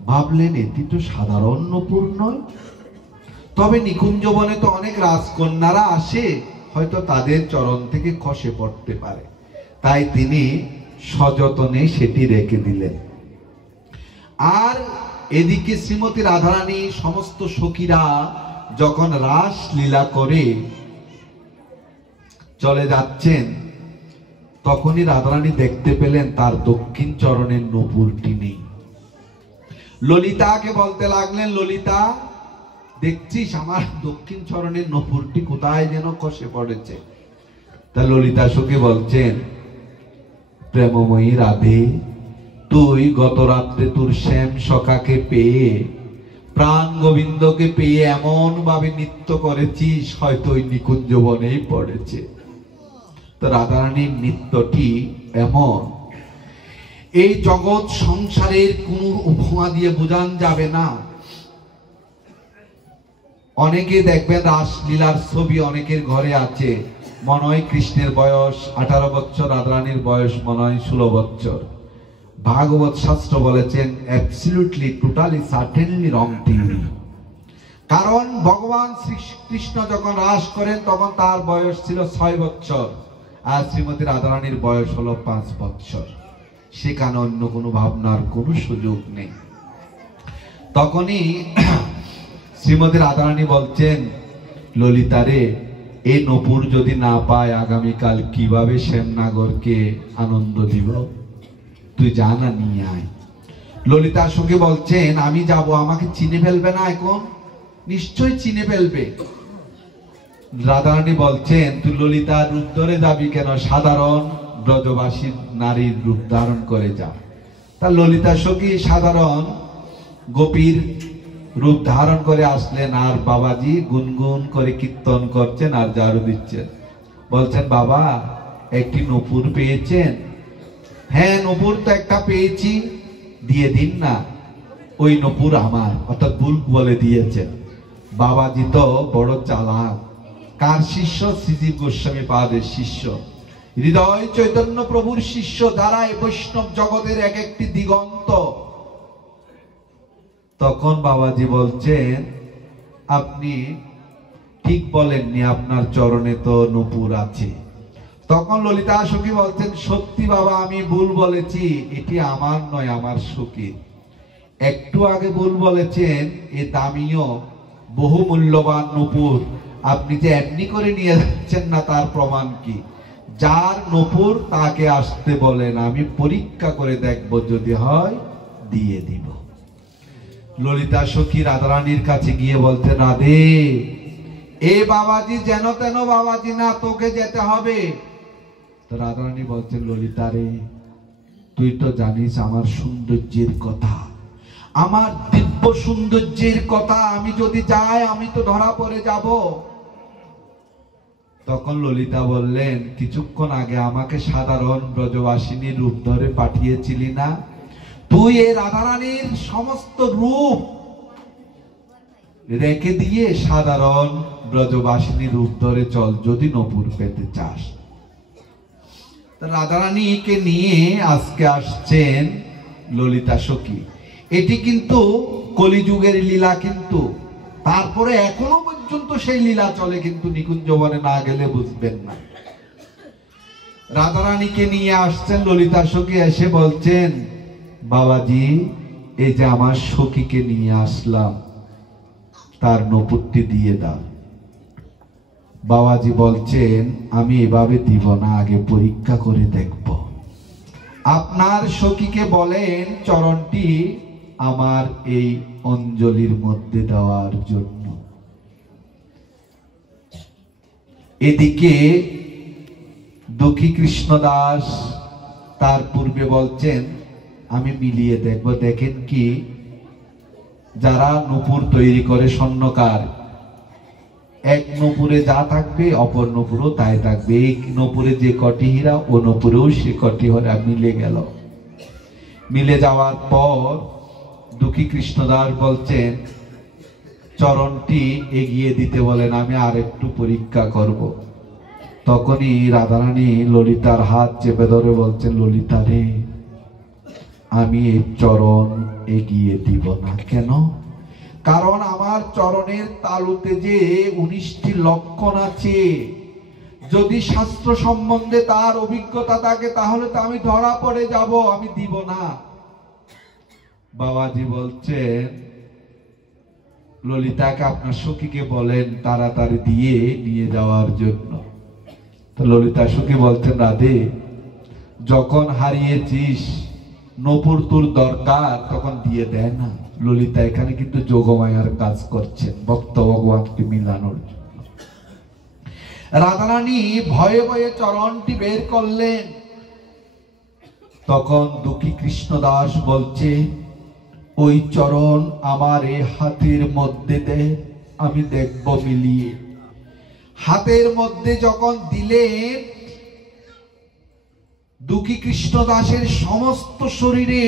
ভাবলেন এটি তো সাধারণ নূপুর নয়, তবে নিকুঞ্জবনে তো অনেক রাজকন্যারা আসে, হয়তো তাদের চরণ থেকে খসে পড়তে পারে। তাই তিনি সযত্নে সেটি রেখে দিলেন। আর এদিকে শ্রীমতী রাধারানী সমস্ত সখীরা যখন রাস লীলা করে চলে যাচ্ছেন, তখনই রাধারানী দেখতে পেলেন তার দক্ষিণ চরণের নূপুরটি নেই। ললিতাকে বলতে লাগলেন, ললিতা দেখছিস আমার দক্ষিণ চরণের নূপুরটি কোথায় যেন খসে পড়েছে। তা ললিতা সখী বলছেন, প্রেমময়ী রাধে, তুই গত রাত্রে তোর শ্যাম সখাকে পেয়ে, প্রাণ গোবিন্দকে পেয়ে এমন ভাবে নৃত্য করেছিস, হয়তো ওই নিকুঞ্জবনেই পড়েছে। তো রাধারানীর নৃত্যটি এমন, এই জগৎ সংসারের কোন উপমা দিয়ে বোঝান যাবে না। অনেকে দেখবেন রাসলীলার ছবি অনেকের ঘরে আছে, মনে হয় কৃষ্ণের বয়স 18 বছর, রাধারানীর বয়স মনে হয় 16 বছর। ভাগবত শাস্ত্র বলেছেন অ্যাবসলিউটলি টোটালি সার্টেনলি রং থিওরি। কারণ ভগবান শ্রীকৃষ্ণ যখন রাস করেন তখন তার বয়স ছিল 6 বছর, আর শ্রীমতী রাধারানীর বয়স হলো 5 বছর। সেখানে অন্য কোনো ভাবনার কোনো সুযোগ নেই। তখনই শ্রীমতী রাধারানী বলছেন, ললিতারে, এই নূপুর যদি না পায় আগামীকাল কিভাবে শ্যামনগরকে আনন্দ দিব, তুই জানা নিয়ে আয়। ললিতার সঙ্গে বলছেন, আমি যাব, আমাকে চিনে ফেলবে না এখন? নিশ্চয় চিনে ফেলবে। রাধারানী বলছেন, তুই ললিতার রূপ ধরে যাবি কেন? সাধারণ ব্রজবাসী নারীর রূপ ধারণ করে যা। তা ললিতা সখী সাধারণ গোপীর রূপ ধারণ করে আসলেন, আর বাবাজি গুনগুন করে কীর্তন করছেন আর ঝাড়ু দিচ্ছেন। বলছেন, বাবা একটি নূপুর পেয়েছেন? হ্যাঁ নূপুর তো একটা পেয়েছি, দিয়ে দিন না। ওই নূপুর আমার, অর্থাৎ ভুল বলে দিয়েছেন। বাবাজি তো বড় চালাক। কার শিষ্য? শ্রীজীব গোস্বামী পাদের শিষ্য, হৃদয় চৈতন্য প্রভুর শিষ্য, যারা এই বৈষ্ণব জগতের এক একটি দিগন্ত। তখন বাবাজি বলছেন, আপনি ঠিক বলেননি, আপনার চরণে তো নূপুর আছে। তখন ললিতা সখী বলছেন, সত্যি বাবা আমি ভুল বলেছি, এটি আমার নয়, আমার সখীর। একটু আগে ভুল বলেছেন, এ দামিও বহু মূল্যবান নূপুর আপনি যে এমনি করে নিয়ে যাচ্ছেন না, তার প্রমাণ কি? যার নূপুর তাকে আসতে বলেন, আমি পরীক্ষা করে দেখব, যদি হয় দিয়ে দিব। ললিতা সখী রাধারানীর কাছে গিয়ে বলতে, রাধে, এ বাবাজি যেন তেন বাবাজি না, তোকে যেতে হবে। তো রাধারানী বলছেন, ললিতা রে, তুই তো জানিস আমার সৌন্দর্যের কথা, আমার দিব্য সৌন্দর্যের কথা, আমি যদি যাই আমি তো ধরা পড়ে যাব। তখন ললিতা বললেন, কিছুক্ষণ আগে আমাকে সাধারণ ব্রজবাসিনী রূপ ধরে পাঠিয়েছিলি না? তুই এই রাধারানীর সমস্ত রূপ রেখে দিয়ে সাধারণ ব্রজবাসিনী রূপ ধরে চল, যদি নূপুর পেতে চাস। রাধারানীকে নিয়ে আজকে আসছেন ললিতা সখী। এটি কিন্তু কলিযুগের লীলা, কিন্তু তারপরে এখনো পর্যন্ত সেই লীলা চলে, কিন্তু নিকুঞ্জবনে না গেলে বুঝবেন না। রাধারানীকে নিয়ে আসছেন, ললিতা সখী এসে বলছেন, বাবাজি এই যে আমার সখীকে নিয়ে আসলাম, তার নপুরটি দিয়ে দাও। বাবাজি বলছেন, আমি এভাবে দিব না, আগে পরীক্ষা করে দেখব। আপনার সখীকে বলেন চরণটি আমার এই অঞ্জলির মধ্যে দেওয়ার জন্য। এদিকে দুঃখী কৃষ্ণদাস তার পূর্বে বলছেন, আমি মিলিয়ে দেখব। দেখেন কি, যারা নূপুর তৈরি করে স্বর্ণকার, এক নূপুরে যা থাকবে অপর নূপুরও তাই থাকবে। এই নূপুরে যে কটি হীরা ও নূপুরেও সে কটি হীরা মিলে গেল। মিলে যাওয়ার পর দুঃখী কৃষ্ণদাস বলছেন, চরণটি এগিয়ে দিতে বলেন, আমি আর একটু পরীক্ষা করব। তখনই রাধারানী ললিতার হাত চেপে ধরে বলছেন, ললিতা রে, আমি এই চরণ এগিয়ে দিব না। কেন? কারণ আমার চরণের তালুতে যে 19টি লক্ষণ আছে, যদি শাস্ত্র সম্বন্ধে তার অভিজ্ঞতা থাকে তাহলে তো আমি ধরা পড়ে যাব, আমি দিব না। বাবাজি বলছেন, ললিতাকে আপনার সখীকে বলেন তাড়াতাড়ি দিয়ে নিয়ে যাওয়ার জন্য। তো ললিতা সখী বলছেন, রাধে, যখন হারিয়েছিস নূপুর তোর দরকার তখন দিয়ে দেয় না। ললিতা এখানে কিন্তু যোগমায়ার কাজ করছেন, ভক্ত ভগবানকে মিলানোর জন্য। রাধারানী ভয়ে ভয়ে চরণটি বের করলেন। তখন দুঃখী কৃষ্ণদাস বলছে, ওই চরণ আমার এই হাতের মধ্যে দে, আমি দেখব মিলিয়ে। হাতের মধ্যে যখন দিলেন, দুঃখী কৃষ্ণদাসের সমস্ত শরীরে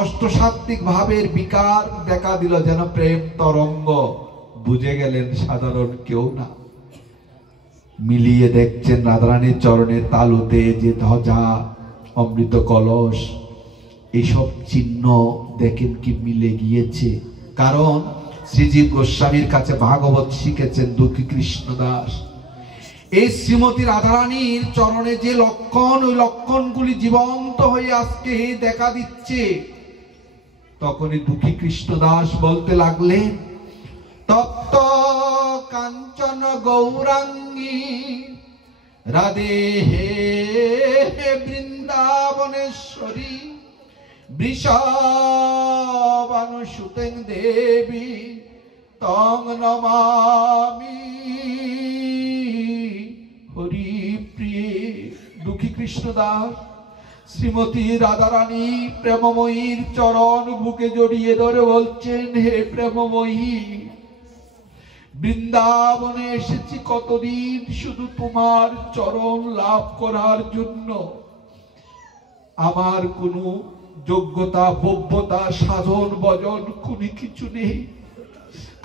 অষ্টসাত্ত্বিক ভাবের বিকার দেখা দিল, যেন প্রেম তরঙ্গ। বুঝে গেলেন সাধারণ কেউ না। মিলিয়ে দেখছেন রাধারানীর চরণের তালুতে যে ধ্বজা, অমৃত কলস, এইসব চিহ্ন দেখেন কি মিলে গিয়েছে। কারণ শ্রীজীব গোস্বামীর কাছে ভাগবত শিখেছেন দুঃখী কৃষ্ণদাস। এই শ্রীমতী রাধারানীর চরণে যে লক্ষণ, ওই লক্ষণগুলি জীবন্ত হয়ে আজকে দেখা দিচ্ছে। তখনই দুঃখী কৃষ্ণদাস বলতে লাগলেন, তপ্ত কাঞ্চন গৌরাঙ্গী রাধে হে বৃন্দাবনেশ্বরী বৃষভানুসুতেং দেবী তং নমামি হরিপ্রিয়ে। দুঃখী কৃষ্ণদাস শ্রীমতী রাধারানী প্রেমময়ীর চরণ বুকে জড়িয়ে ধরে বলছেন, হে প্রেমময়ী, বৃন্দাবনে এসেছি কতদিন শুধু তোমার চরণ লাভ করার জন্য। আমার কোনো যোগ্যতা, ভব্যতা, সাধন ভজন কোনো কিছু নেই।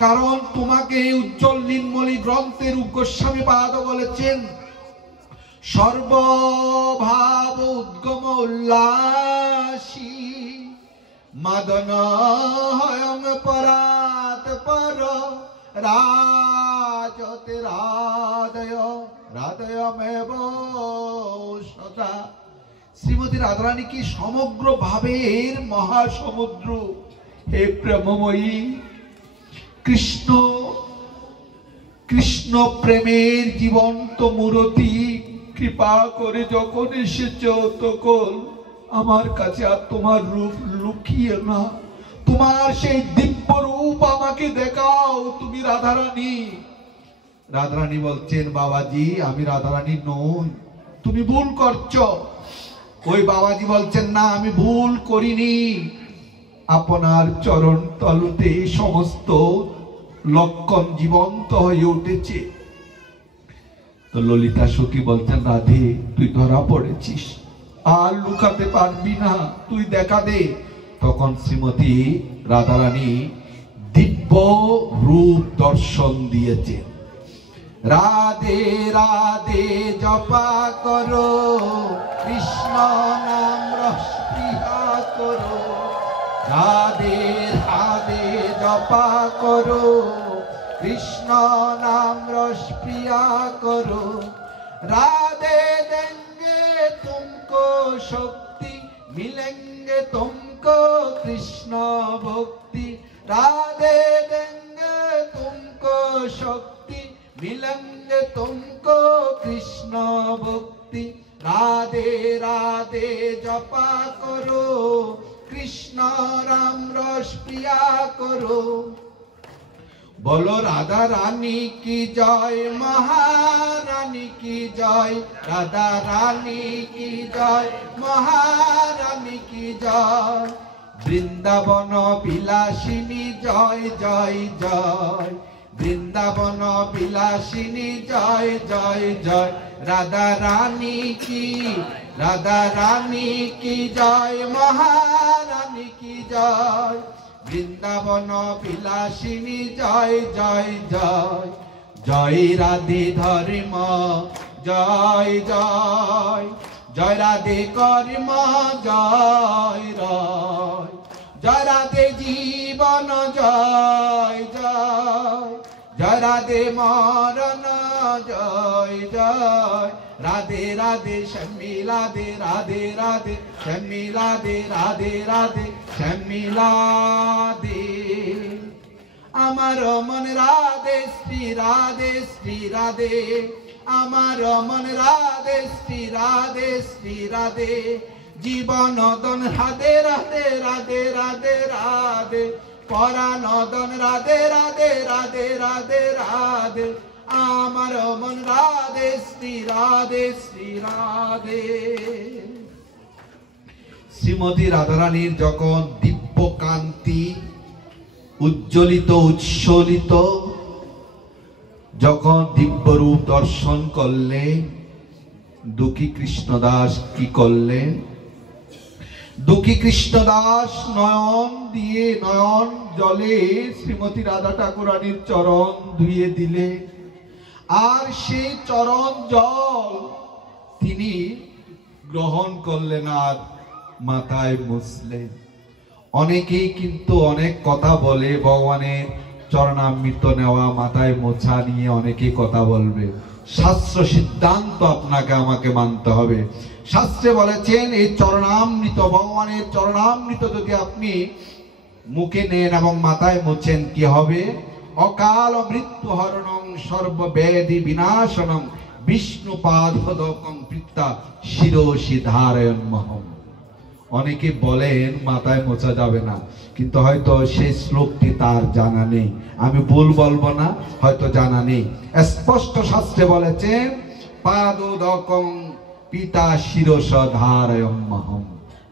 কারণ তোমাকে উজ্জ্বল নির্মলী গ্রন্থের রূপ গোস্বামী পাদ বলেছেন, সর্বভাব উদ্গম উল্লাসী মদন হয়ং পরাত পর রাজতে রাধয় রাধয়মেব সদা। শ্রীমতী রাধারানী কি সমগ্র ভাবের মহাসমুদ্র। হে প্রেমময়ী, কৃষ্ণ কৃষ্ণ প্রেমের জীবন্ত মূরতি, কৃপা করে যখন এসেছ তখন আমার কাছে আর তোমার রূপ লুকিয়ে না, তোমার সেই দিব্য রূপ আমাকে দেখাও, তুমি রাধারানী। রাধারানী বলছেন, বাবাজি আমি রাধারানী নই, তুমি ভুল করছো। ওই বাবাজি বলছেন, না আমি ভুল করিনি, আপনার চরণ তলুতে সমস্ত লক্ষণ জীবন্ত হয়ে উঠেছে। তো ললিতা সখী বলছেন, রাধে তুই ধরা পড়েছিস, আর লুকাতে পারবি না, তুই দেখা দে। তখন শ্রীমতী রাধারানী দিব্য রূপ দর্শন দিয়েছে। রাধে রাধে জপা করো, কৃষ্ণ নাম রস প্রিয়া করো, রাধে রাধে জপা করো, কৃষ্ণ নাম রস পিয়া করো। রাধে দেंगे तुमको शक्ति, मिलेंगे तुमको कृष्ण भक्ति। राधे देंगे तुमको शक्ति, मिलेंगे तुमको कृष्ण भक्ति। राधे राधे जपा करो, कृष्ण राम रस पिया करो। बोलो राधा रानी की जय, महारानी की जय। राधा रानी की जय, महारानी की जय। वृंदावन বিলাসিনী जय जय जय। वृंदावन বিলাসিনী जय जय जय। राधा रानी की जय, महारानी की जय। वृंदावन বিলাসিনী जय जय जय। जय राधे धर्म जय जय। जय राधे कर्म जय राय। जय राधे जीवन जय जय। जय राधे मरण जय जय। राधे राधे श्यामी राधे, राधे राधे श्यामी राधे, राधे राधे श्यामी राधे। আমার মন রাধে শ্রী রাধে শ্রী রাধে। আমার মন রাধে শ্রী রাধে শ্রী রাধে। জীবনদন রাধে রাধে রাধে রাধে রাধে। পরানদন রাধে রাধে রাধে রাধে রাধে। আমার মন রাধে শ্রী রাধে শ্রী রাধে। শ্রীমতী রাধারানীর যখন দিব্য কান্তি উজ্জ্বলিত উচ্ছ্বলিত যখন দিব্য রূপ দর্শন করলেন, দুঃখী কৃষ্ণদাস কি করলেন? দুঃখী কৃষ্ণদাস নয়ন দিয়ে নয়ন জলে শ্রীমতী রাধা ঠাকুরানীর চরণ ধুয়ে দিলেন। আর সেই চরণ জল তিনি গ্রহণ করলেন আর মাথায় মুছলেন। অনেকেই কিন্তু অনেক কথা বলে, ভগবানের চরণামৃত নেওয়া মাথায় মোছা নিয়ে অনেকেই কথা বলবে। শাস্ত্র সিদ্ধান্ত আপনাকে আমাকে মানতে হবে। শাস্ত্রে বলেছেন এই চরণামৃত, ভগবানের চরণামৃত যদি আপনি মুখে নেন এবং মাথায় মোছেন কি হবে? অকাল মৃত্যু হরণং সর্বব্যাধি বিনাশনং বিষ্ণুপাদপদকং পিত্তা শিরোষি ধারয়ন্মহম। অনেকে বলেন মাথায় মোছা যাবে না, কিন্তু হয়তো সেই শ্লোকটি তার জানা নেই। আমি ভুল বলবো না, হয়তো জানা নেই। স্পষ্ট শাস্ত্রে বলেছেন পাদোদকং পিতা শিরোষ ধারয়ন্মহম,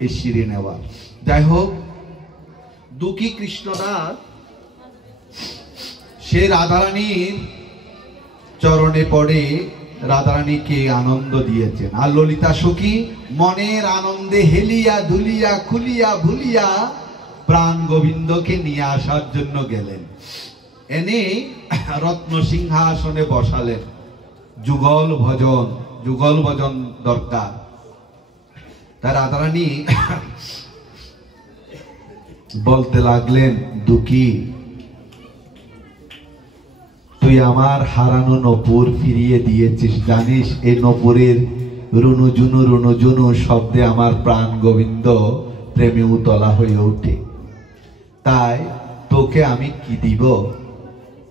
এই শিরে নেওয়া। যাই হোক, দুঃখী কৃষ্ণদাস সে রাধারানীর চরণে পড়ে রাধারানীকে আনন্দ দিয়েছেন। আর ললিতা সখী মনের আনন্দে হেলিয়া দুলিয়া খুলিয়া ভুলিয়া প্রাণ গোবিন্দকে নিয়ে আসার জন্য গেলেন। এনে রত্ন সিংহাসনে বসালেন। যুগল ভজন দরকার। তার রাধারানী বলতে লাগলেন, দুঃখী তুই আমার হারানো নপুর ফিরিয়ে দিয়েছিস। জানিস এই নপুরের রুনুজুনু রুনুজুনু শব্দে আমার প্রাণ গোবিন্দ প্রেমে উতলা হয়ে ওঠে। তাই তোকে আমি কি দিব?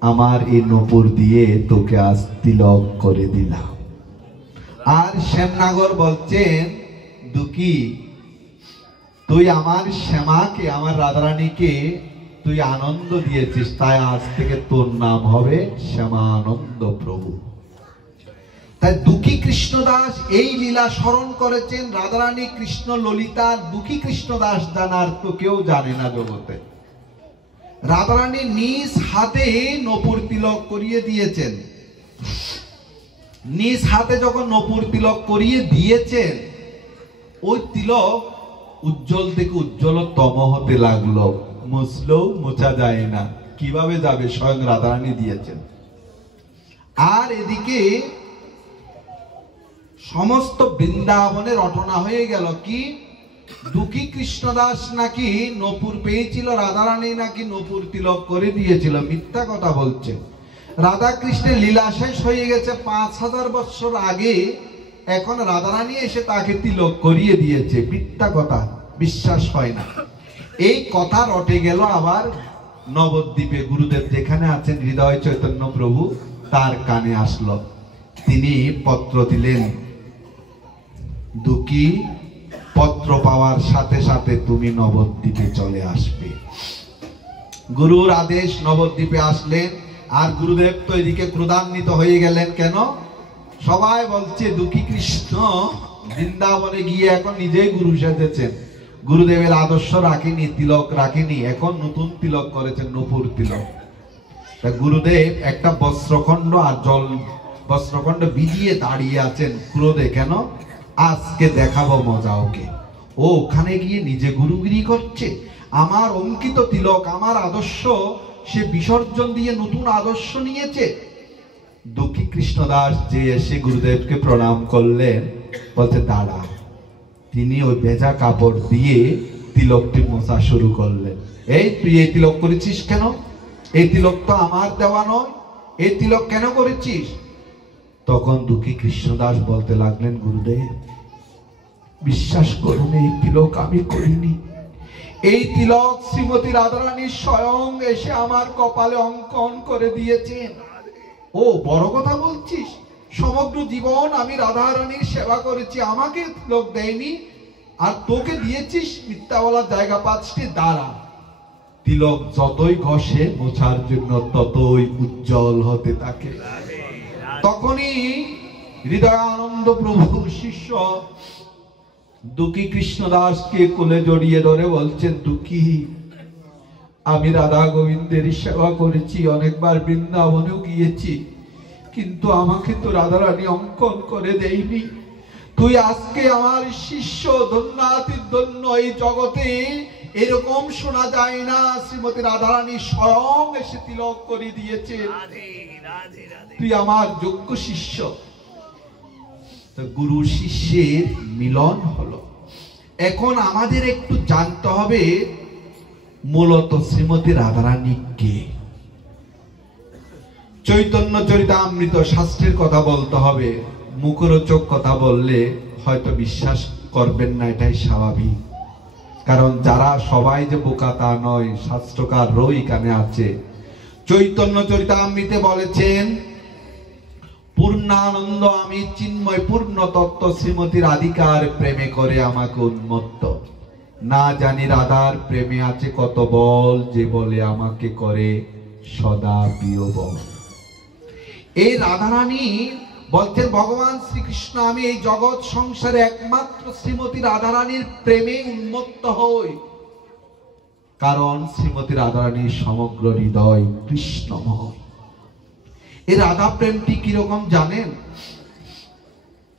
আমার এই নপুর দিয়ে তোকে আজ তিলক করে দিলাম। আর শ্যামনগর বলছেন, দুঃখী তুই আমার শ্যামাকে, আমার রাধারানীকে তুই আনন্দ দিয়েছিস, তাই আজ থেকে তোর নাম হবে শ্যামানন্দ প্রভু। তাই দুঃখী কৃষ্ণদাস এই লীলা স্মরণ করেছেন। রাধারানী কৃষ্ণ ললিতার দুঃখী কৃষ্ণদাস জানার তো কেউ জানে না জগতে। রাধারানী নিজ হাতে নপুর তিলক করিয়ে দিয়েছেন। নিজ হাতে যখন নপুর তিলক করিয়ে দিয়েছেন, ওই তিলক উজ্জ্বল থেকে উজ্জ্বলতম হতে লাগলো। মুছলেও মোছা যায় না। কিভাবে যাবে? স্বয়ং রাধারানী দিয়েছেন। আর এদিকে সমস্ত বৃন্দাবনের রটনা হয়ে গেল কি? দুঃখী কৃষ্ণদাস নাকি নূপুর পেয়েছিল, রাধারানী নাকি নূপুর তিলক করে দিয়েছিল। মিথ্যা কথা বলছে। রাধা কৃষ্ণের লীলা শেষ হয়ে গেছে 5000 বছর আগে, এখন রাধারানী এসে তাকে তিলক করিয়ে দিয়েছে। মিথ্যা কথা, বিশ্বাস হয় না। এই কথা রটে গেল আবার নবদ্বীপে গুরুদেব যেখানে আছেন হৃদয় চৈতন্য প্রভু, তার কানে আসলো। তিনি পত্র দিলেন, দুঃখী পত্র পাওয়ার সাথে সাথে তুমি নবদ্বীপে চলে আসবে। গুরুর আদেশ, নবদ্বীপে আসলেন। আর গুরুদেব তো এদিকে ক্রোধান্বিত হয়ে গেলেন। কেন? সবাই বলছে দুঃখী কৃষ্ণ বৃন্দাবনে গিয়ে এখন নিজেই গুরু সেজেছেন, গুরুদেবের আদর্শ রাখেনি, তিলক রাখেনি, এখন নতুন তিলক করেছেন, নূপুর তিলক। গুরুদেব একটা বস্ত্রখণ্ড আর জল বস্ত্রখণ্ড ভিজিয়ে দাঁড়িয়ে আছেন ক্রোধে। কেন? আজকে দেখাবো মজা ওকে। ও ওখানে গিয়ে নিজে গুরুগিরি করছে, আমার অঙ্কিত তিলক, আমার আদর্শ সে বিসর্জন দিয়ে নতুন আদর্শ নিয়েছে। দুঃখী কৃষ্ণদাস যে এসে গুরুদেবকে প্রণাম করলেন, বলছে দাঁড়া। তিনি ওই ভেজা কাপড় দিয়ে তিলকটি মোছা শুরু করলেন। এই তুই এই তিলক করেছিস কেন? এই তিলক তো আমার দেওয়া নয়, এই তিলক কেন করেছিস? তখন দুঃখী কৃষ্ণদাস বলতে লাগলেন, গুরুদেব বিশ্বাস করুন, এই তিলক আমি করিনি। এই তিলক শ্রীমতী রাধারানী স্বয়ং এসে আমার কপালে অঙ্কন করে দিয়েছেন। ও বড় কথা বলছিস? সমগ্র জীবন আমি রাধারানীর সেবা করেছি, আমাকে তিলক দেয়নি, আর তোকে দিয়েছিস? মিথ্যা বলার জায়গা পাচ্ছি। দাঁড়া। তিলক যতই ঘষে মোছার জন্য ততই উজ্জ্বল হতে থাকে। তখনই হৃদয়ানন্দ প্রভু শিষ্য দুঃখী কৃষ্ণদাসকে কোলে জড়িয়ে ধরে বলছেন, দুঃখী আমি রাধা গোবিন্দের সেবা করেছি, অনেকবার বৃন্দাবনেও গিয়েছি, কিন্তু আমাকে তো রাধারানী অঙ্কন করে দেয়নি। তুই আজকে আমার শিষ্য, ধন্যাতি ধন্য। এই জগতে এরকম শোনা যায় না, শ্রীমতী রাধারানী স্বয়ং এসে তিলক করে দিয়েছে, তুই আমার যোগ্য শিষ্য। গুরু শিষ্যের মিলন হলো। এখন আমাদের একটু জানতে হবে মূলত শ্রীমতী রাধারানী কে। চৈতন্য চরিতামৃত শাস্ত্রের কথা বলতে হবে। মুখরোচক কথা বললে হয়তো বিশ্বাস করবেন না, এটাই স্বাভাবিক। কারণ যারা সবাই যে বোকা তা নয়, শাস্ত্রকার রই কানে আছে। চৈতন্য চরিতামৃতে বলেছেন, পূর্ণানন্দ আমি চিন্ময় পূর্ণ তত্ত্ব শ্রীমতী রাধিকার প্রেমে করে আমাকে উন্মত্ত। না জানি রাধার প্রেমে আছে কত বল, যে বলে আমাকে করে সদা প্রিয় বল। এই রাধারানী বলছেন, ভগবান শ্রীকৃষ্ণ আমি এই জগৎ সংসারে একমাত্র শ্রীমতী রাধারানীর প্রেমে উন্মত্ত হই। কারণ শ্রীমতী রাধারানীর সমগ্র হৃদয় কৃষ্ণময়। এই রাধা প্রেমটি কিরকম জানেন?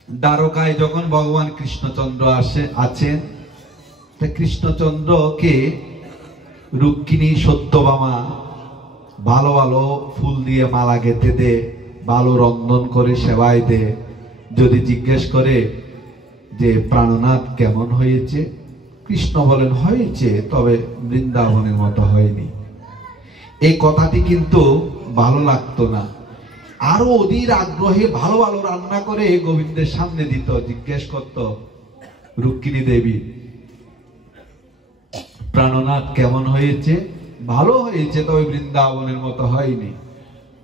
দ্বারকায় যখন ভগবান কৃষ্ণচন্দ্র আছেন, কৃষ্ণচন্দ্রকে রুক্মিণী সত্যভামা ভালো ভালো ফুল দিয়ে মালা গেঁথে দে, ভালো রন্ধন করে সেবায় দে। যদি জিজ্ঞেস করে যে প্রাণনাথ কেমন হয়েছে, কৃষ্ণ বলেন হয়েছে, তবে বৃন্দাবনের মতো হয়নি। এই কথাটি কিন্তু ভালো লাগতো না। আরো অধীর আগ্রহে ভালো ভালো রান্না করে গোবিন্দের সামনে দিত। জিজ্ঞেস করত রুক্মিণী দেবী, প্রাণনাথ কেমন হয়েছে? ভালো হয়েছে, তবে বৃন্দাবনের মতো হয়নি।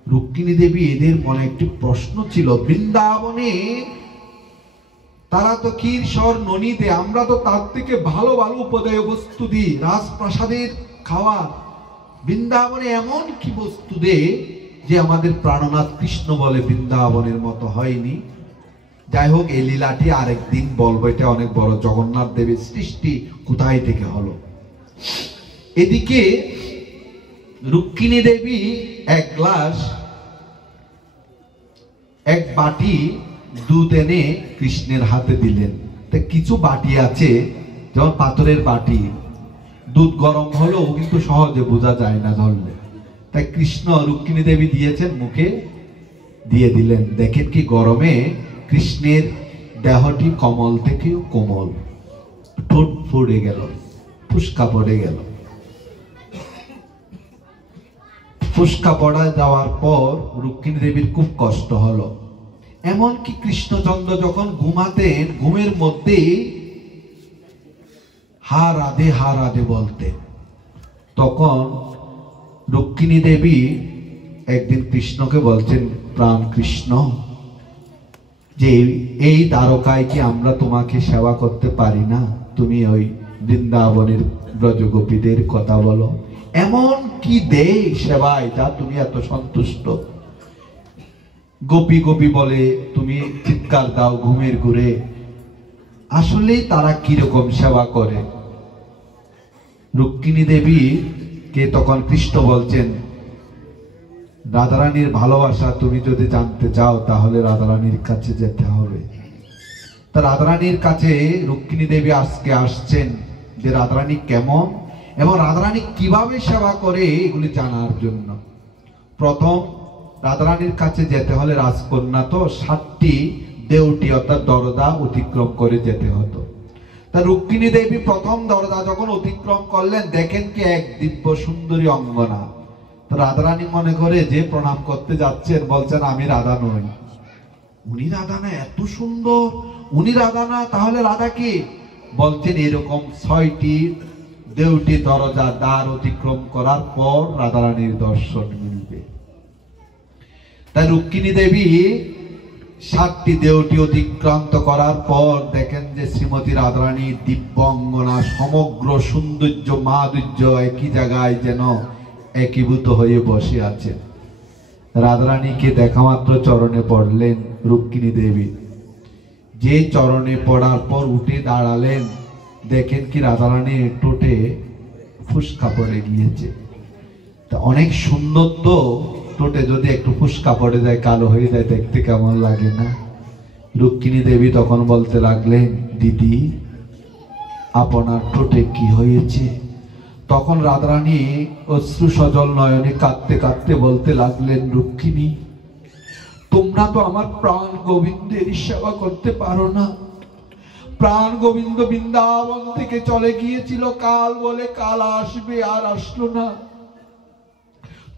রুক্মিণী দেবী এদের মনে একটি প্রশ্ন ছিল, বৃন্দাবনে তারা তো ক্ষীরসর ননীতে, আমরা তো তার থেকে ভালো ভালো উপাদেয় বস্তু দিই, রাজপ্রাসাদের খাওয়া। বৃন্দাবনে এমন কি বস্তু দে যে আমাদের প্রাণনাথ কৃষ্ণ বলে বৃন্দাবনের মতো হয়নি? যাই হোক, এই লীলাটি আরেকদিন বলবো, এটা অনেক বড়। জগন্নাথ দেবের সৃষ্টি কোথায় থেকে হলো। এদিকে রুক্মিণী দেবী এক বাটি দুধ এনে কৃষ্ণের হাতে দিলেন। কিছু বাটি আছে যেমন পাথরের বাটি, দুধ গরম হলেও কিন্তু সহজে বোঝা যায় না ধরলে। তাই কৃষ্ণ রুক্মিণী দেবী দিয়েছেন, মুখে দিয়ে দিলেন। দেখেন কি গরমে কৃষ্ণের দেহটি কমল থেকেও কোমল। ঠোঁট ফুড়ে গেল, ফুসকা পড়ে গেল। ফুসকা পড়া যাওয়ার পর রুক্মিণী দেবীর খুব কষ্ট হলো। এমনকি কৃষ্ণচন্দ্র যখন ঘুমাতেন, ঘুমের মধ্যে হা রাধে বলতেন। তখন রুক্মিণী দেবী একদিন কৃষ্ণকে বলছেন, প্রাণ কৃষ্ণ, যে এই দ্বারকায় কি আমরা তোমাকে সেবা করতে পারি না? তুমি ওই বৃন্দাবনের ব্রজগোপীদের কথা বলো, এমন কি দেয় সেবায় যা তুমি এত সন্তুষ্ট? গোপী গোপী বলে তুমি চিৎকার দাও ঘুমের ঘুরে, আসলে তারা কিরকম সেবা করে? রুক্মিণী দেবী কে তখন কৃষ্ণ বলছেন, রাধারানীর ভালোবাসা তুমি যদি জানতে চাও তাহলে রাধারানীর কাছে যেতে হবে। তা রাধারানীর কাছে রুক্মিণী দেবী আজকে আসছেন, যে রাধারানী কেমন এবং রাধারানী কিভাবে সেবা করে এগুলি জানার জন্য। প্রথম রাধারানীর কাছে যেতে হলে রাজকন্যা তো 7টি দেউটি অর্থাৎ দরজা অতিক্রম করে যেতে হতো। তা রুক্মিণী দেবী প্রথম দরজা যখন অতিক্রম করলেন, দেখেন কি এক দিব্য সুন্দরী অঙ্গনা। তো রাধারানী মনে করে যে প্রণাম করতে যাচ্ছেন, বলছেন আমি রাধা নই। উনি রাধা না? এত সুন্দর উনি রাধা না? তাহলে রাধা কি? বলছেন এরকম 6টি দেউটি দরজা দ্বার অতিক্রম করার পর রাধারানীর দর্শন মিলবে। তাই রুক্মিণী দেবী 7টি দেউটি অতিক্রান্ত করার পর দেখেন যে শ্রীমতী রাধারানী দিব্য অঙ্গনা, সমগ্র সৌন্দর্য মাধুর্য একই জায়গায় যেন একীভূত হয়ে বসে আছেন। রাধারানীকে দেখা মাত্র চরণে পড়লেন রুক্মিণী দেবী। যে চরণে পড়ার পর উঠে দাঁড়ালেন, দেখেন কি রাধারানীর ঠোঁটে ফুসকা পড়ে গিয়েছে। তা অনেক সুন্দর তো, ঠোঁটে যদি একটু ফুসকা পড়ে যায়, কালো হয়ে যায়, দেখতে কেমন লাগে না? রুক্মিণী দেবী তখন বলতে লাগলেন, দিদি আপনার ঠোঁটে কি হয়েছে? তখন রাধারানী অশ্রু সজল নয়নে কাঁদতে কাঁদতে বলতে লাগলেন, রুক্মিণী তোমরা তো আমার প্রাণ গোবিন্দের সেবা করতে পারো না। প্রাণ গোবিন্দ বৃন্দাবন থেকে চলে গিয়েছিল, কাল বলে কাল আসবে, আর আসলো না।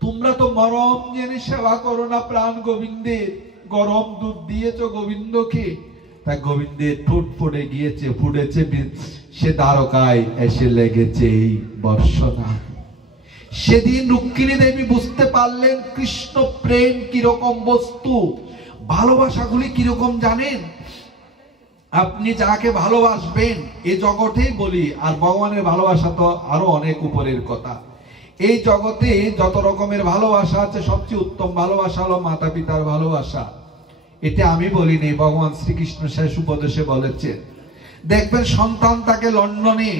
তোমরা তো মরম জেনে সেবা করো না প্রাণ গোবিন্দের, গরম দুধ দিয়েছ গোবিন্দকে। তা গোবিন্দের ঠোঁট পড়ে গিয়েছে, ফুটেছে, সে দ্বারকায় এসে লেগেছে এই বর্ষণা। সেদিন রুক্মিণী দেবী বুঝতে পারলেন কৃষ্ণ প্রেম কিরকম বস্তু, ভালোবাসাগুলি কিরকম জানেন? আপনি যাকে ভালোবাসবেন এ জগতেই বলি, আর ভগবানের ভালোবাসা তো আরো অনেক উপরের কথা। এই জগতে যত রকমের ভালোবাসা আছে, সবচেয়ে উত্তম ভালোবাসা হলো মাতা পিতার ভালোবাসা। এটা আমি বলিনি, ভগবান শ্রীকৃষ্ণ শেষ উপদেশে বলেছেন। দেখবেন সন্তান তাকে লন্ডনে,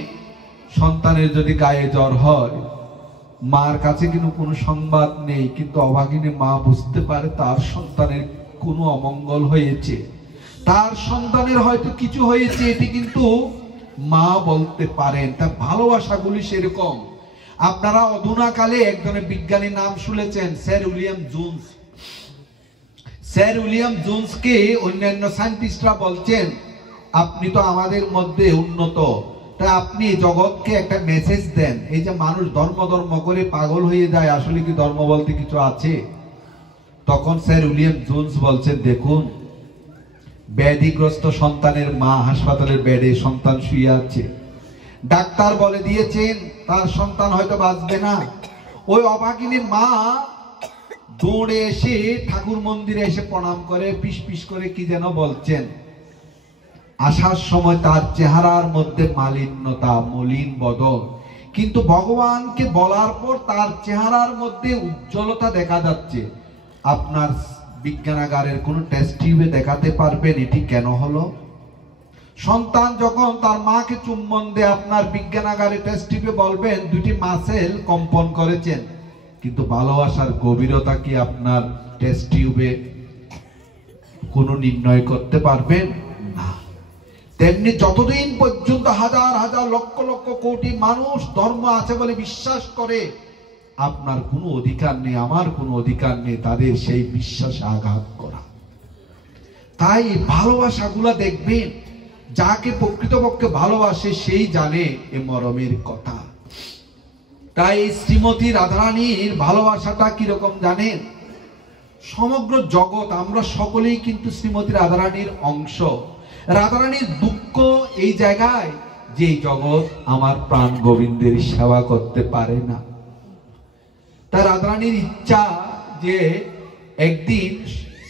সন্তানের যদি গায়ে জ্বর হয়, মার কাছে কিন্তু কোনো সংবাদ নেই, কিন্তু অভাগিনী মা বুঝতে পারে তার সন্তানের কোনো অমঙ্গল হয়েছে, তার সন্তানের হয়তো কিছু হয়েছে, এটি কিন্তু মা বলতে পারেন। তার ভালোবাসাগুলি সেরকম। আপনারা অধুনাকালে একজনের বিজ্ঞানীর নাম শুনেছেন, sir William Jones. Sir William জোন্সকে অন্যান্য সায়েন্টিস্টরা বলছেন, আপনি তো আমাদের মধ্যে উন্নত, তাই আপনি জগৎকে একটা মেসেজ দেন। এই যে মানুষ ধর্ম করে পাগল হয়ে যায়, আসলে কি ধর্ম বলতে কিছু আছে? তখন স্যার উইলিয়াম জোন্স বলছেন, দেখুন ব্যাধিগ্রস্ত সন্তানের মা হাসপাতালের বেডে, সন্তান শুয়ে আছে, ডাক্তার বলে দিয়েছেন তার সন্তান হয়তো বাঁচবে না। ওই অভাগিনী মা দৌড়ে এসে ঠাকুর মন্দিরে এসে প্রণাম করে, পিস পিস করে কি যেন বলছেন। আসার সময় তার চেহারার মধ্যে মালিন্যতা, মলিন বদল, কিন্তু ভগবানকে বলার পর তার চেহারার মধ্যে উজ্জ্বলতা দেখা যাচ্ছে। আপনার বিজ্ঞানাগারের কোন টেস্ট টিউবে দেখাতে পারবেন এটি কেন হলো? সন্তান যখন তার মাকে চুম্বন দেয়, আপনার বিজ্ঞানাগারে টেস্ট টিউবে বলবেন দুটি মাসেল কম্পন করেছেন, কিন্তু ভালোবাসার গভীরতা কি আপনার টেস্ট টিউবে কোনো নির্ণয় করতে পারবেন না। তেমনি যতদিন পর্যন্ত হাজার হাজার লক্ষ লক্ষ কোটি মানুষ ধর্ম আছে বলে বিশ্বাস করে, আপনার কোনো অধিকার নেই, আমার কোনো অধিকার নেই তাদের সেই বিশ্বাসে আঘাত করা। তাই ভালোবাসাগুলা দেখবেন যাকে প্রকৃতপক্ষে ভালোবাসে সেই জানে এ মরমের কথা। তাই শ্রীমতী রাধারানীর ভালোবাসাটা কিরকম জানেন? সমগ্র জগৎ আমরা সকলেই কিন্তু শ্রীমতী রাধারানীর অংশ। রাধারানীর দুঃখ এই জায়গায় যে জগৎ আমার প্রাণ গোবিন্দের সেবা করতে পারে না। তাই রাধারানীর ইচ্ছা যে একদিন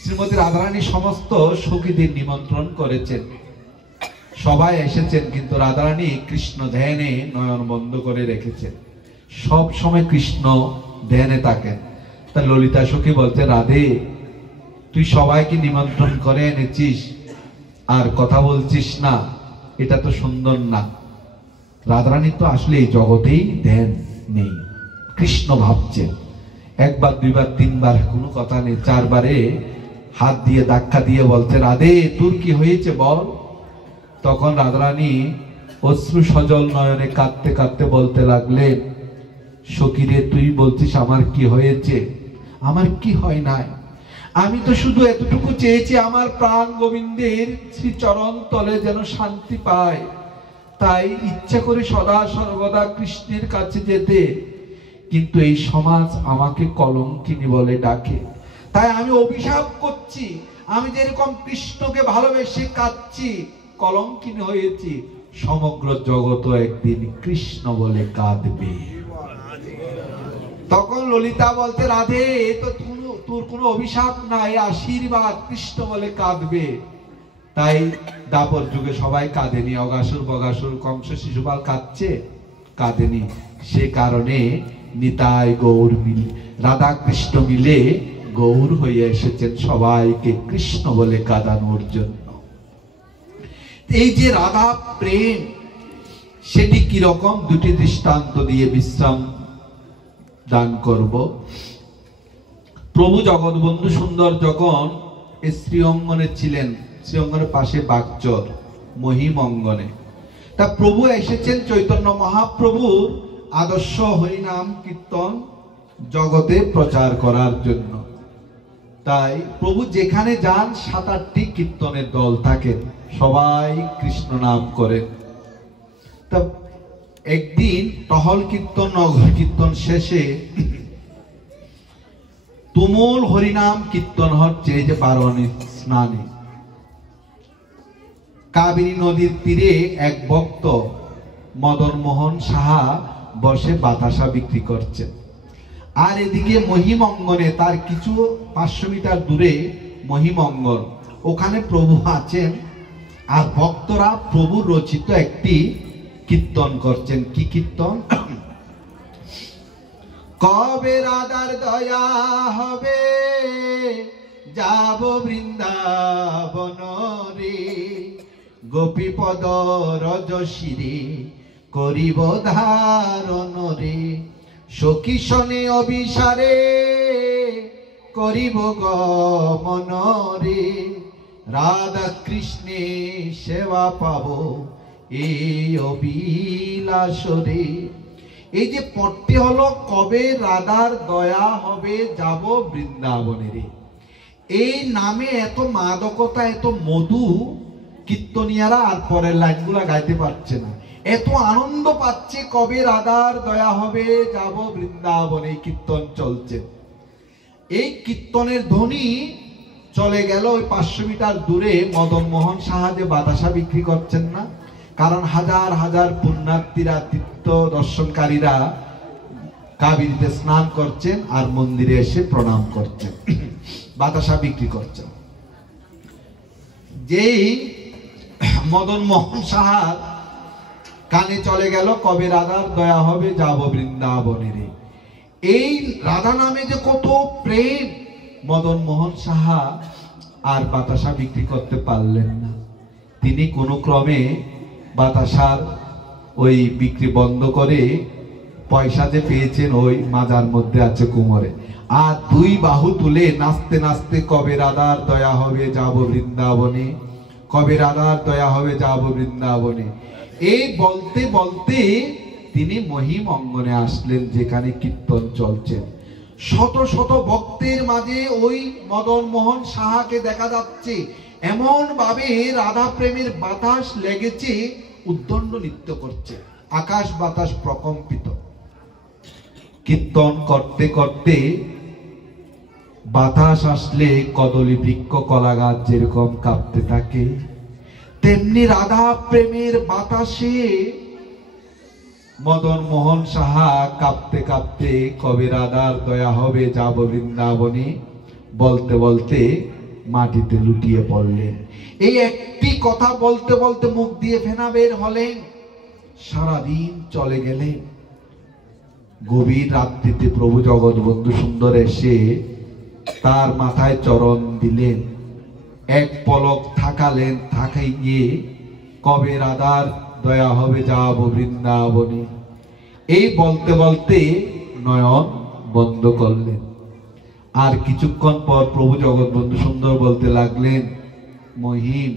শ্রীমতী রাধারানী সমস্ত সখীদের নিমন্ত্রণ করেছেন, সবাই এসেছেন, কিন্তু রাধারানী কৃষ্ণ ধ্যানে নয়ন বন্ধ করে রেখেছেন, সব সময় কৃষ্ণ ধ্যানে থাকেন। তা ললিতা সখী বলতে, রাধে তুই সবাইকে নিমন্ত্রণ করে এনেছিস আর কথা বলছিস না, এটা তো সুন্দর না। রাধারানী তো আসলে এই জগতেই ধ্যান নেই, কৃষ্ণ ভাবছেন। একবার দুইবার তিনবার কোনো কথা নেই, চারবারে হাত দিয়ে ধাক্কা দিয়ে বলছে, রাধে তোর কি হয়েছে বল। তখন রাধারানী অশ্রু সজল নয়নে কাঁদতে কাঁদতে বলতে লাগলেন, সখীরে তুই বলছিস আমার কি হয়েছে? আমার কি হয় নাই, আমি তো শুধু এতটুকু চেয়েছি আমার প্রাণ গোবিন্দের শ্রী চরণ তলে যেন শান্তি পায়, তাই ইচ্ছা করে সদা সর্বদা কৃষ্ণের কাছে যেতে। কিন্তু এই সমাজ আমাকে কলঙ্কিনী বলে ডাকে, তাই আমি অভিশাপ করছি, আমি যেরকম কৃষ্ণকে ভালোবেসে কাঁদছি, কলঙ্কিনী হয়েছি, সমগ্র জগৎ একদিন কৃষ্ণ বলে কাঁদবে। তখন ললিতা বলতে, রাধে তো তোর কোনো অভিশাপ নাই, আশীর্বাদ, কৃষ্ণ বলে কাঁদবে। তাই দাপর যুগে সবাই কাঁদেনি, অগাসুর বগাসুর কংস শিশুপাল কাঁদছে, কাঁদেনি। সে কারণে নিতাই গৌর মিলে, রাধা কৃষ্ণ মিলে গৌর হয়ে এসেছেন সবাইকে কৃষ্ণ বলে কাঁদানোর জন্য। এই যে রাধা প্রেম, সেটি কিরকম দুটি দৃষ্টান্ত দিয়ে বিশ্রাম দান করব। প্রভু জগৎবন্ধু সুন্দর যখন শ্রীঅঙ্গনে ছিলেন, শ্রীঅঙ্গনের পাশে বাগচর মহিম অঙ্গনে, তা প্রভু এসেছেন চৈতন্য মহাপ্রভুর আদর্শ হরিনাম কীর্তন জগতে প্রচার করার জন্য। তাই প্রভু যেখানে যান 7-8টি কীর্তনের দল থাকেন, সবাই কৃষ্ণ নাম করেন। তা একদিন টহল কীর্তন নগর কীর্তন শেষে তুমুল হরিনাম কীর্তন হচ্ছে এই যে বারণী স্নানে। কাবেরী নদীর তীরে এক ভক্ত মদন মোহন সাহা বসে বাতাসা বিক্রি করছেন, আর এদিকে মহিম অঙ্গনে তার কিছু 500 মিটার দূরে মহিম অঙ্গন, ওখানে প্রভু আছেন, আর ভক্তরা প্রভু রচিত একটি কীর্তন করছেন। কি কীর্তন? কবে রাধার দয়া হবে যাব বৃন্দাবন রে, গোপীপদ রজশিরে করিব ধারণ রে, সখী শনে অভিসারে করিব গমন রে, রাধা কৃষ্ণে সেবা পাব এই অবিলাসরে। এই যে পদটি হলো কবে রাধার দয়া হবে যাব বৃন্দাবনে রে। এই নামে এত মাদকতা, এত মধু, কীর্তনিয়ারা আর পরের লাইনগুলা গাইতে পারছে না, এত আনন্দ পাচ্ছে। কবে রাধার দয়া হবে যাব বৃন্দাবনে, এই কীর্তন চলছে। এই কীর্তনের ধ্বনি চলে গেল ওই 500 মিটার দূরে মদন মোহন সাহা যে বাতাসা বিক্রি করছেন না, কারণ হাজার হাজার পুণ্যার্থীরা, তীর্থ দর্শনকারীরা কাবেরীতে স্নান করছেন আর মন্দিরে এসে প্রণাম করছেন, বাতাসা বিক্রি করছেন। যেই মদন মোহন সাহার কানে চলে গেল কবে রাধার দয়া হবে যাব বৃন্দাবনে রে, এই রাধা নামে যে কত প্রেম, মদন মোহন সাহা আর বাতাসা বিক্রি করতে পারলেন না। তিনি কোনো ক্রমে বাতাসার ওই বিক্রি বন্ধ করে পয়সা যে পেয়েছেন ওই মাজার মধ্যে আছে কুমোরে, আর 2 বাহু তুলে নাচতে নাচতে কবে রাধার দয়া হবে যাব বৃন্দাবনে, কবে রাধার দয়া হবে যাব বৃন্দাবনে, এই বলতে বলতে তিনি মহিম অঙ্গনে আসলেন যেখানে কীর্তন চলছে। শত শত ভক্তের মাঝে ওই মদন মোহন সাহাকে দেখা যাচ্ছে, এমন ভাবে রাধা প্রেমের বাতাস লেগেছে, উদ্দণ্ড নৃত্য করছে, আকাশ বাতাস প্রকম্পিত। কীর্তন করতে করতে বাতাস আসলে কদলী বৃক্ষ কলা গাছ যেরকম কাঁপতে থাকে, তেমনি রাধা প্রেমের বাতাসে মদন মোহন সাহা কাঁপতে কাঁপতে কবে রাধার দয়া হবে যাব বৃন্দাবনে বলতে বলতে মাটিতে লুটিয়ে পড়লেন। এই একটি কথা বলতে বলতে মুখ দিয়ে ফেনা বের হলেন। সারাদিন চলে গেলেন। গভীর রাত্রিতে প্রভু জগৎবন্ধু সুন্দর এসে তার মাথায় চরণ দিলেন, এক পলক থাকালেন, থাকাইয়ে কবে রাধার দয়া হবে যাব বৃন্দাবনে এই বলতে বলতে নয়ন বন্ধ করলেন। আর কিছুক্ষণ পর প্রভু জগৎবন্ধু সুন্দর বলতে লাগলেন, মহিম,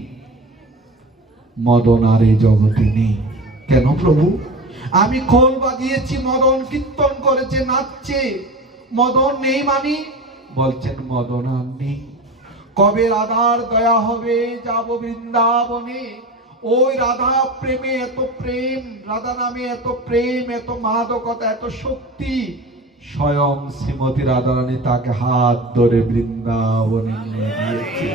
মদন আর এই জগতে নেই। কেন প্রভু? আমি খোল বাজিয়েছি, মদন কীর্তন করেছে, নাচছে, মদন নেই মানি? বলছেন মদন আর নেই। কবে রাধার দয়া হবে যাব বৃন্দাবনে? ওই রাধা প্রেমে এত প্রেম, রাধা নামে এত প্রেম, এত মাদকতা, এত শক্তি, স্বয়ং শ্রীমতী রাধারানী তাকে হাত ধরে বৃন্দাবনে নিয়ে গিয়েছে।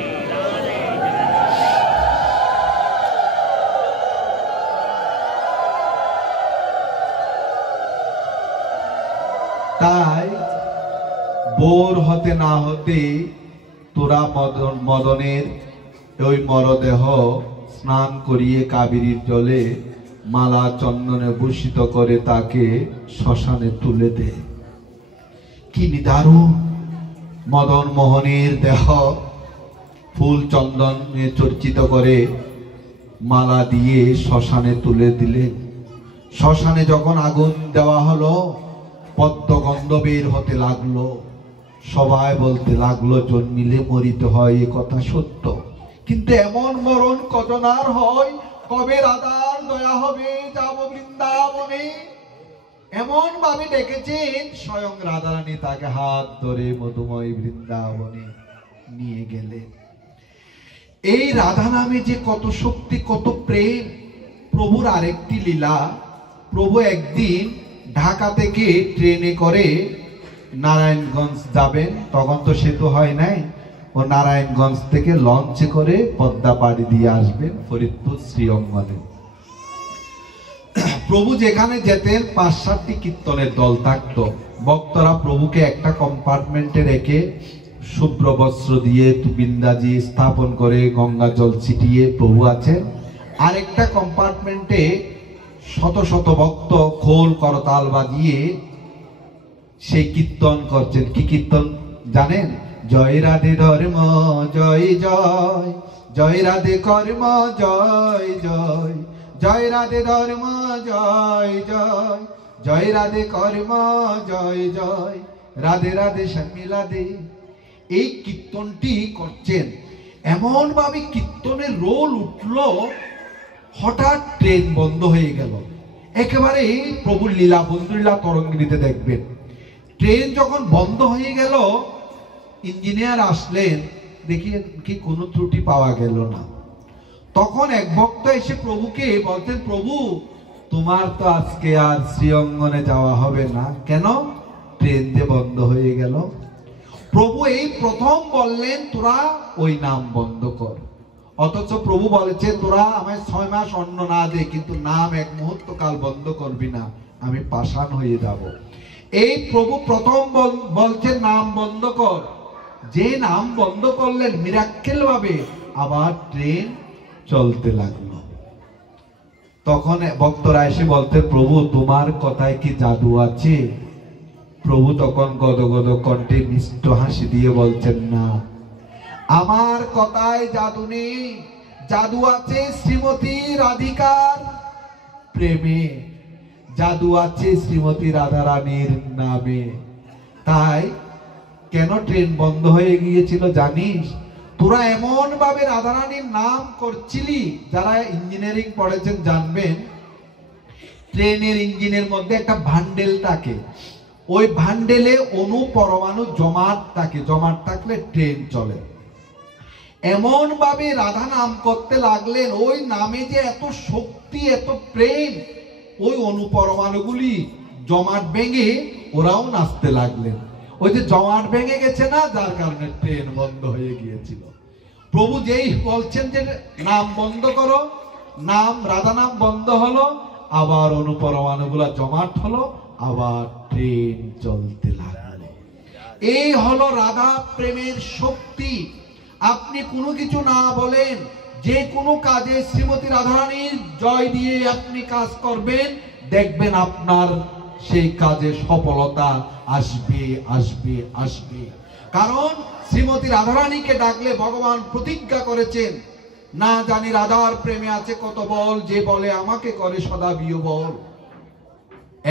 তাই বোর হতে না হতে তোরা মদনের ওই মরদেহ স্নান করিয়ে কাবেরীর জলে মালা চন্দনে ভূষিত করে তাকে শ্মশানে তুলে দে। কি নিদারুণ! মদন মোহনের দেহ ফুল চন্দনে চর্চিত করে মালা দিয়ে শ্মশানে তুলে দিলেন। শ্মশানে যখন আগুন দেওয়া হলো, পদ্মগন্ধ বের হতে লাগলো। সবাই বলতে লাগলো, জন্মিলে মরিতে হয়, এ কথা সত্য, কিন্তু এমন মরণ কজনার হয়? কবে রাধার দয়া হবে যাব বৃন্দাবনে? এমন ভাবে ডেকেছেন, স্বয়ং রাধারানী তাকে হাত ধরে মধুময় বৃন্দাবনে নিয়ে গেলেন। এই রাধা নামে যে কত শক্তি, কত প্রেম! প্রভুর আরেকটি লীলা, প্রভু একদিন ঢাকা থেকে ট্রেনে করে নারায়ণগঞ্জ যাবেন, তখন তো সেতু হয় নাই, ও নারায়ণগঞ্জ থেকে লঞ্চে করে পদ্মা পাড়ি দিয়ে আসবেন ফরিদপুর শ্রীঅঙ্গনে। প্রভু যেখানে যেতেন ৫-৭টি কীর্তনের দল থাকত। ভক্তরা প্রভুকে একটা কম্পার্টমেন্টে রেখে শুভ্র বস্ত্র দিয়ে বিন্দাজি স্থাপন করে গঙ্গা জল ছিটিয়ে প্রভু আছেন। আরেকটা কম্পার্টমেন্টে শত শত ভক্ত খোল করতাল বাজিয়ে সেই কীর্তন করছেন। কি কীর্তন জানেন? জয় রাধে ধর্ম জয় জয়, জয় রাধে কর্ম জয় জয়, জয় রাধে ধর্ম জয় জয়, জয় রাধে কর্ম জয় জয়, রাধে রাধে শ্যামিলাধে। এই কীর্তনটি করছেন। এমন ভাবে কীর্তনের রোল উঠল, হঠাৎ ট্রেন বন্ধ হয়ে গেল। একেবারে প্রভুর লীলা, বন্ধুলীলা তরঙ্গিনীতে দেখবেন, ট্রেন যখন বন্ধ হয়ে গেল, ইঞ্জিনিয়ার আসলেন, দেখিয়ে কি কোনো ত্রুটি পাওয়া গেল না। তখন এক ভক্ত এসে প্রভুকে বলতেন, প্রভু তোমার তো আজকে আর শ্রীঅঙ্গনে যাওয়া হবে না। কেন? ট্রেন যে বন্ধ হয়ে গেল। প্রভু এই প্রথম বললেন, তোরা ওই নাম বন্ধ কর। অথচ প্রভু বলেছে, তোরা আমায় 6 মাস অন্ন না দে, কিন্তু নাম এক মুহূর্ত কাল বন্ধ করবি না, আমি পাষাণ হয়ে যাব। এই প্রভু প্রথম বলছেন নাম বন্ধ কর। যে নাম বন্ধ করলেন, মিরাক্কেল ভাবে আবার ট্রেন চলতে লাগলো। তখন ভক্তরা এসে বলতে, প্রভু তোমার কথায় কি জাদু আছে? প্রভু তখন গদগদ কণ্ঠে মিষ্ট হাসি দিয়ে বলছেন, না, আমার কথায় জাদু নেই, জাদু আছে শ্রীমতী রাধিকার প্রেমে, জাদু আছে শ্রীমতী রাধারানীর নামে। তাই কেন ট্রেন বন্ধ হয়ে গিয়েছিল জানিস? তোরা এমন ভাবে রাধারানীর নাম করছিলি, যারা ইঞ্জিনিয়ারিং পড়েছেন জানবেন, ট্রেনের ইঞ্জিনের মধ্যে একটা ভান্ডেল থাকে, ওই ভান্ডেলে অণু পরমাণু জমাট থাকে, জমাট থাকলে ট্রেন চলে। এমন ভাবে রাধা নাম করতে লাগলেন, ওই নামে যে এত শক্তি, এত প্রেম, ওই অনুপরমাণুগুলি জমাট ভেঙে ওরাও নাচতে লাগলেন। ওই যে জমাট ভেঙে গেছে না, যার কারণে ট্রেন বন্ধ হয়ে গিয়েছিল। প্রভু যেই বলছেন যে নাম বন্ধ করো, নাম রাধা নাম বন্ধ হলো, আবার অনুপরমাণুগুলা জমাট হলো, আবার ট্রেন চলতে লাগলো। এই হলো রাধা প্রেমের শক্তি। আপনি কোনো কিছু না বলেন, যে কোনো কাজে শ্রীমতী রাধারানীর জয় দিয়ে আপনি কাজ করবেন, দেখবেন আপনার সেই কাজে সফলতা আসবে আসবে আসবে। কারণ শ্রীমতী রাধারানীকে ডাকলে ভগবান প্রতিজ্ঞা করেছেন, না জানি রাধার প্রেমে আছে কত বল, যে বলে আমাকে করে সদা বিয়োবল।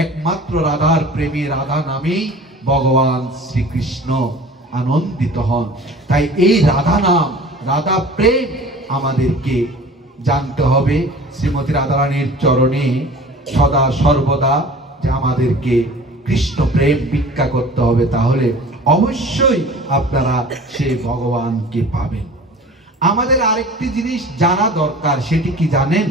একমাত্র রাধার প্রেমে, রাধা নামেই ভগবান শ্রীকৃষ্ণ আনন্দিত হন। তাই এই রাধা নাম, রাধা প্রেম আমাদেরকে জানতে হবে। শ্রীমতী রাধারানীর চরণে সদা সর্বদা যে আমাদেরকে কৃষ্ণ প্রেম ভিক্ষা করতে হবে, তাহলে অবশ্যই আপনারা সেই ভগবানকে পাবেন। আমাদের আরেকটি জিনিস জানা দরকার, সেটি কি জানেন?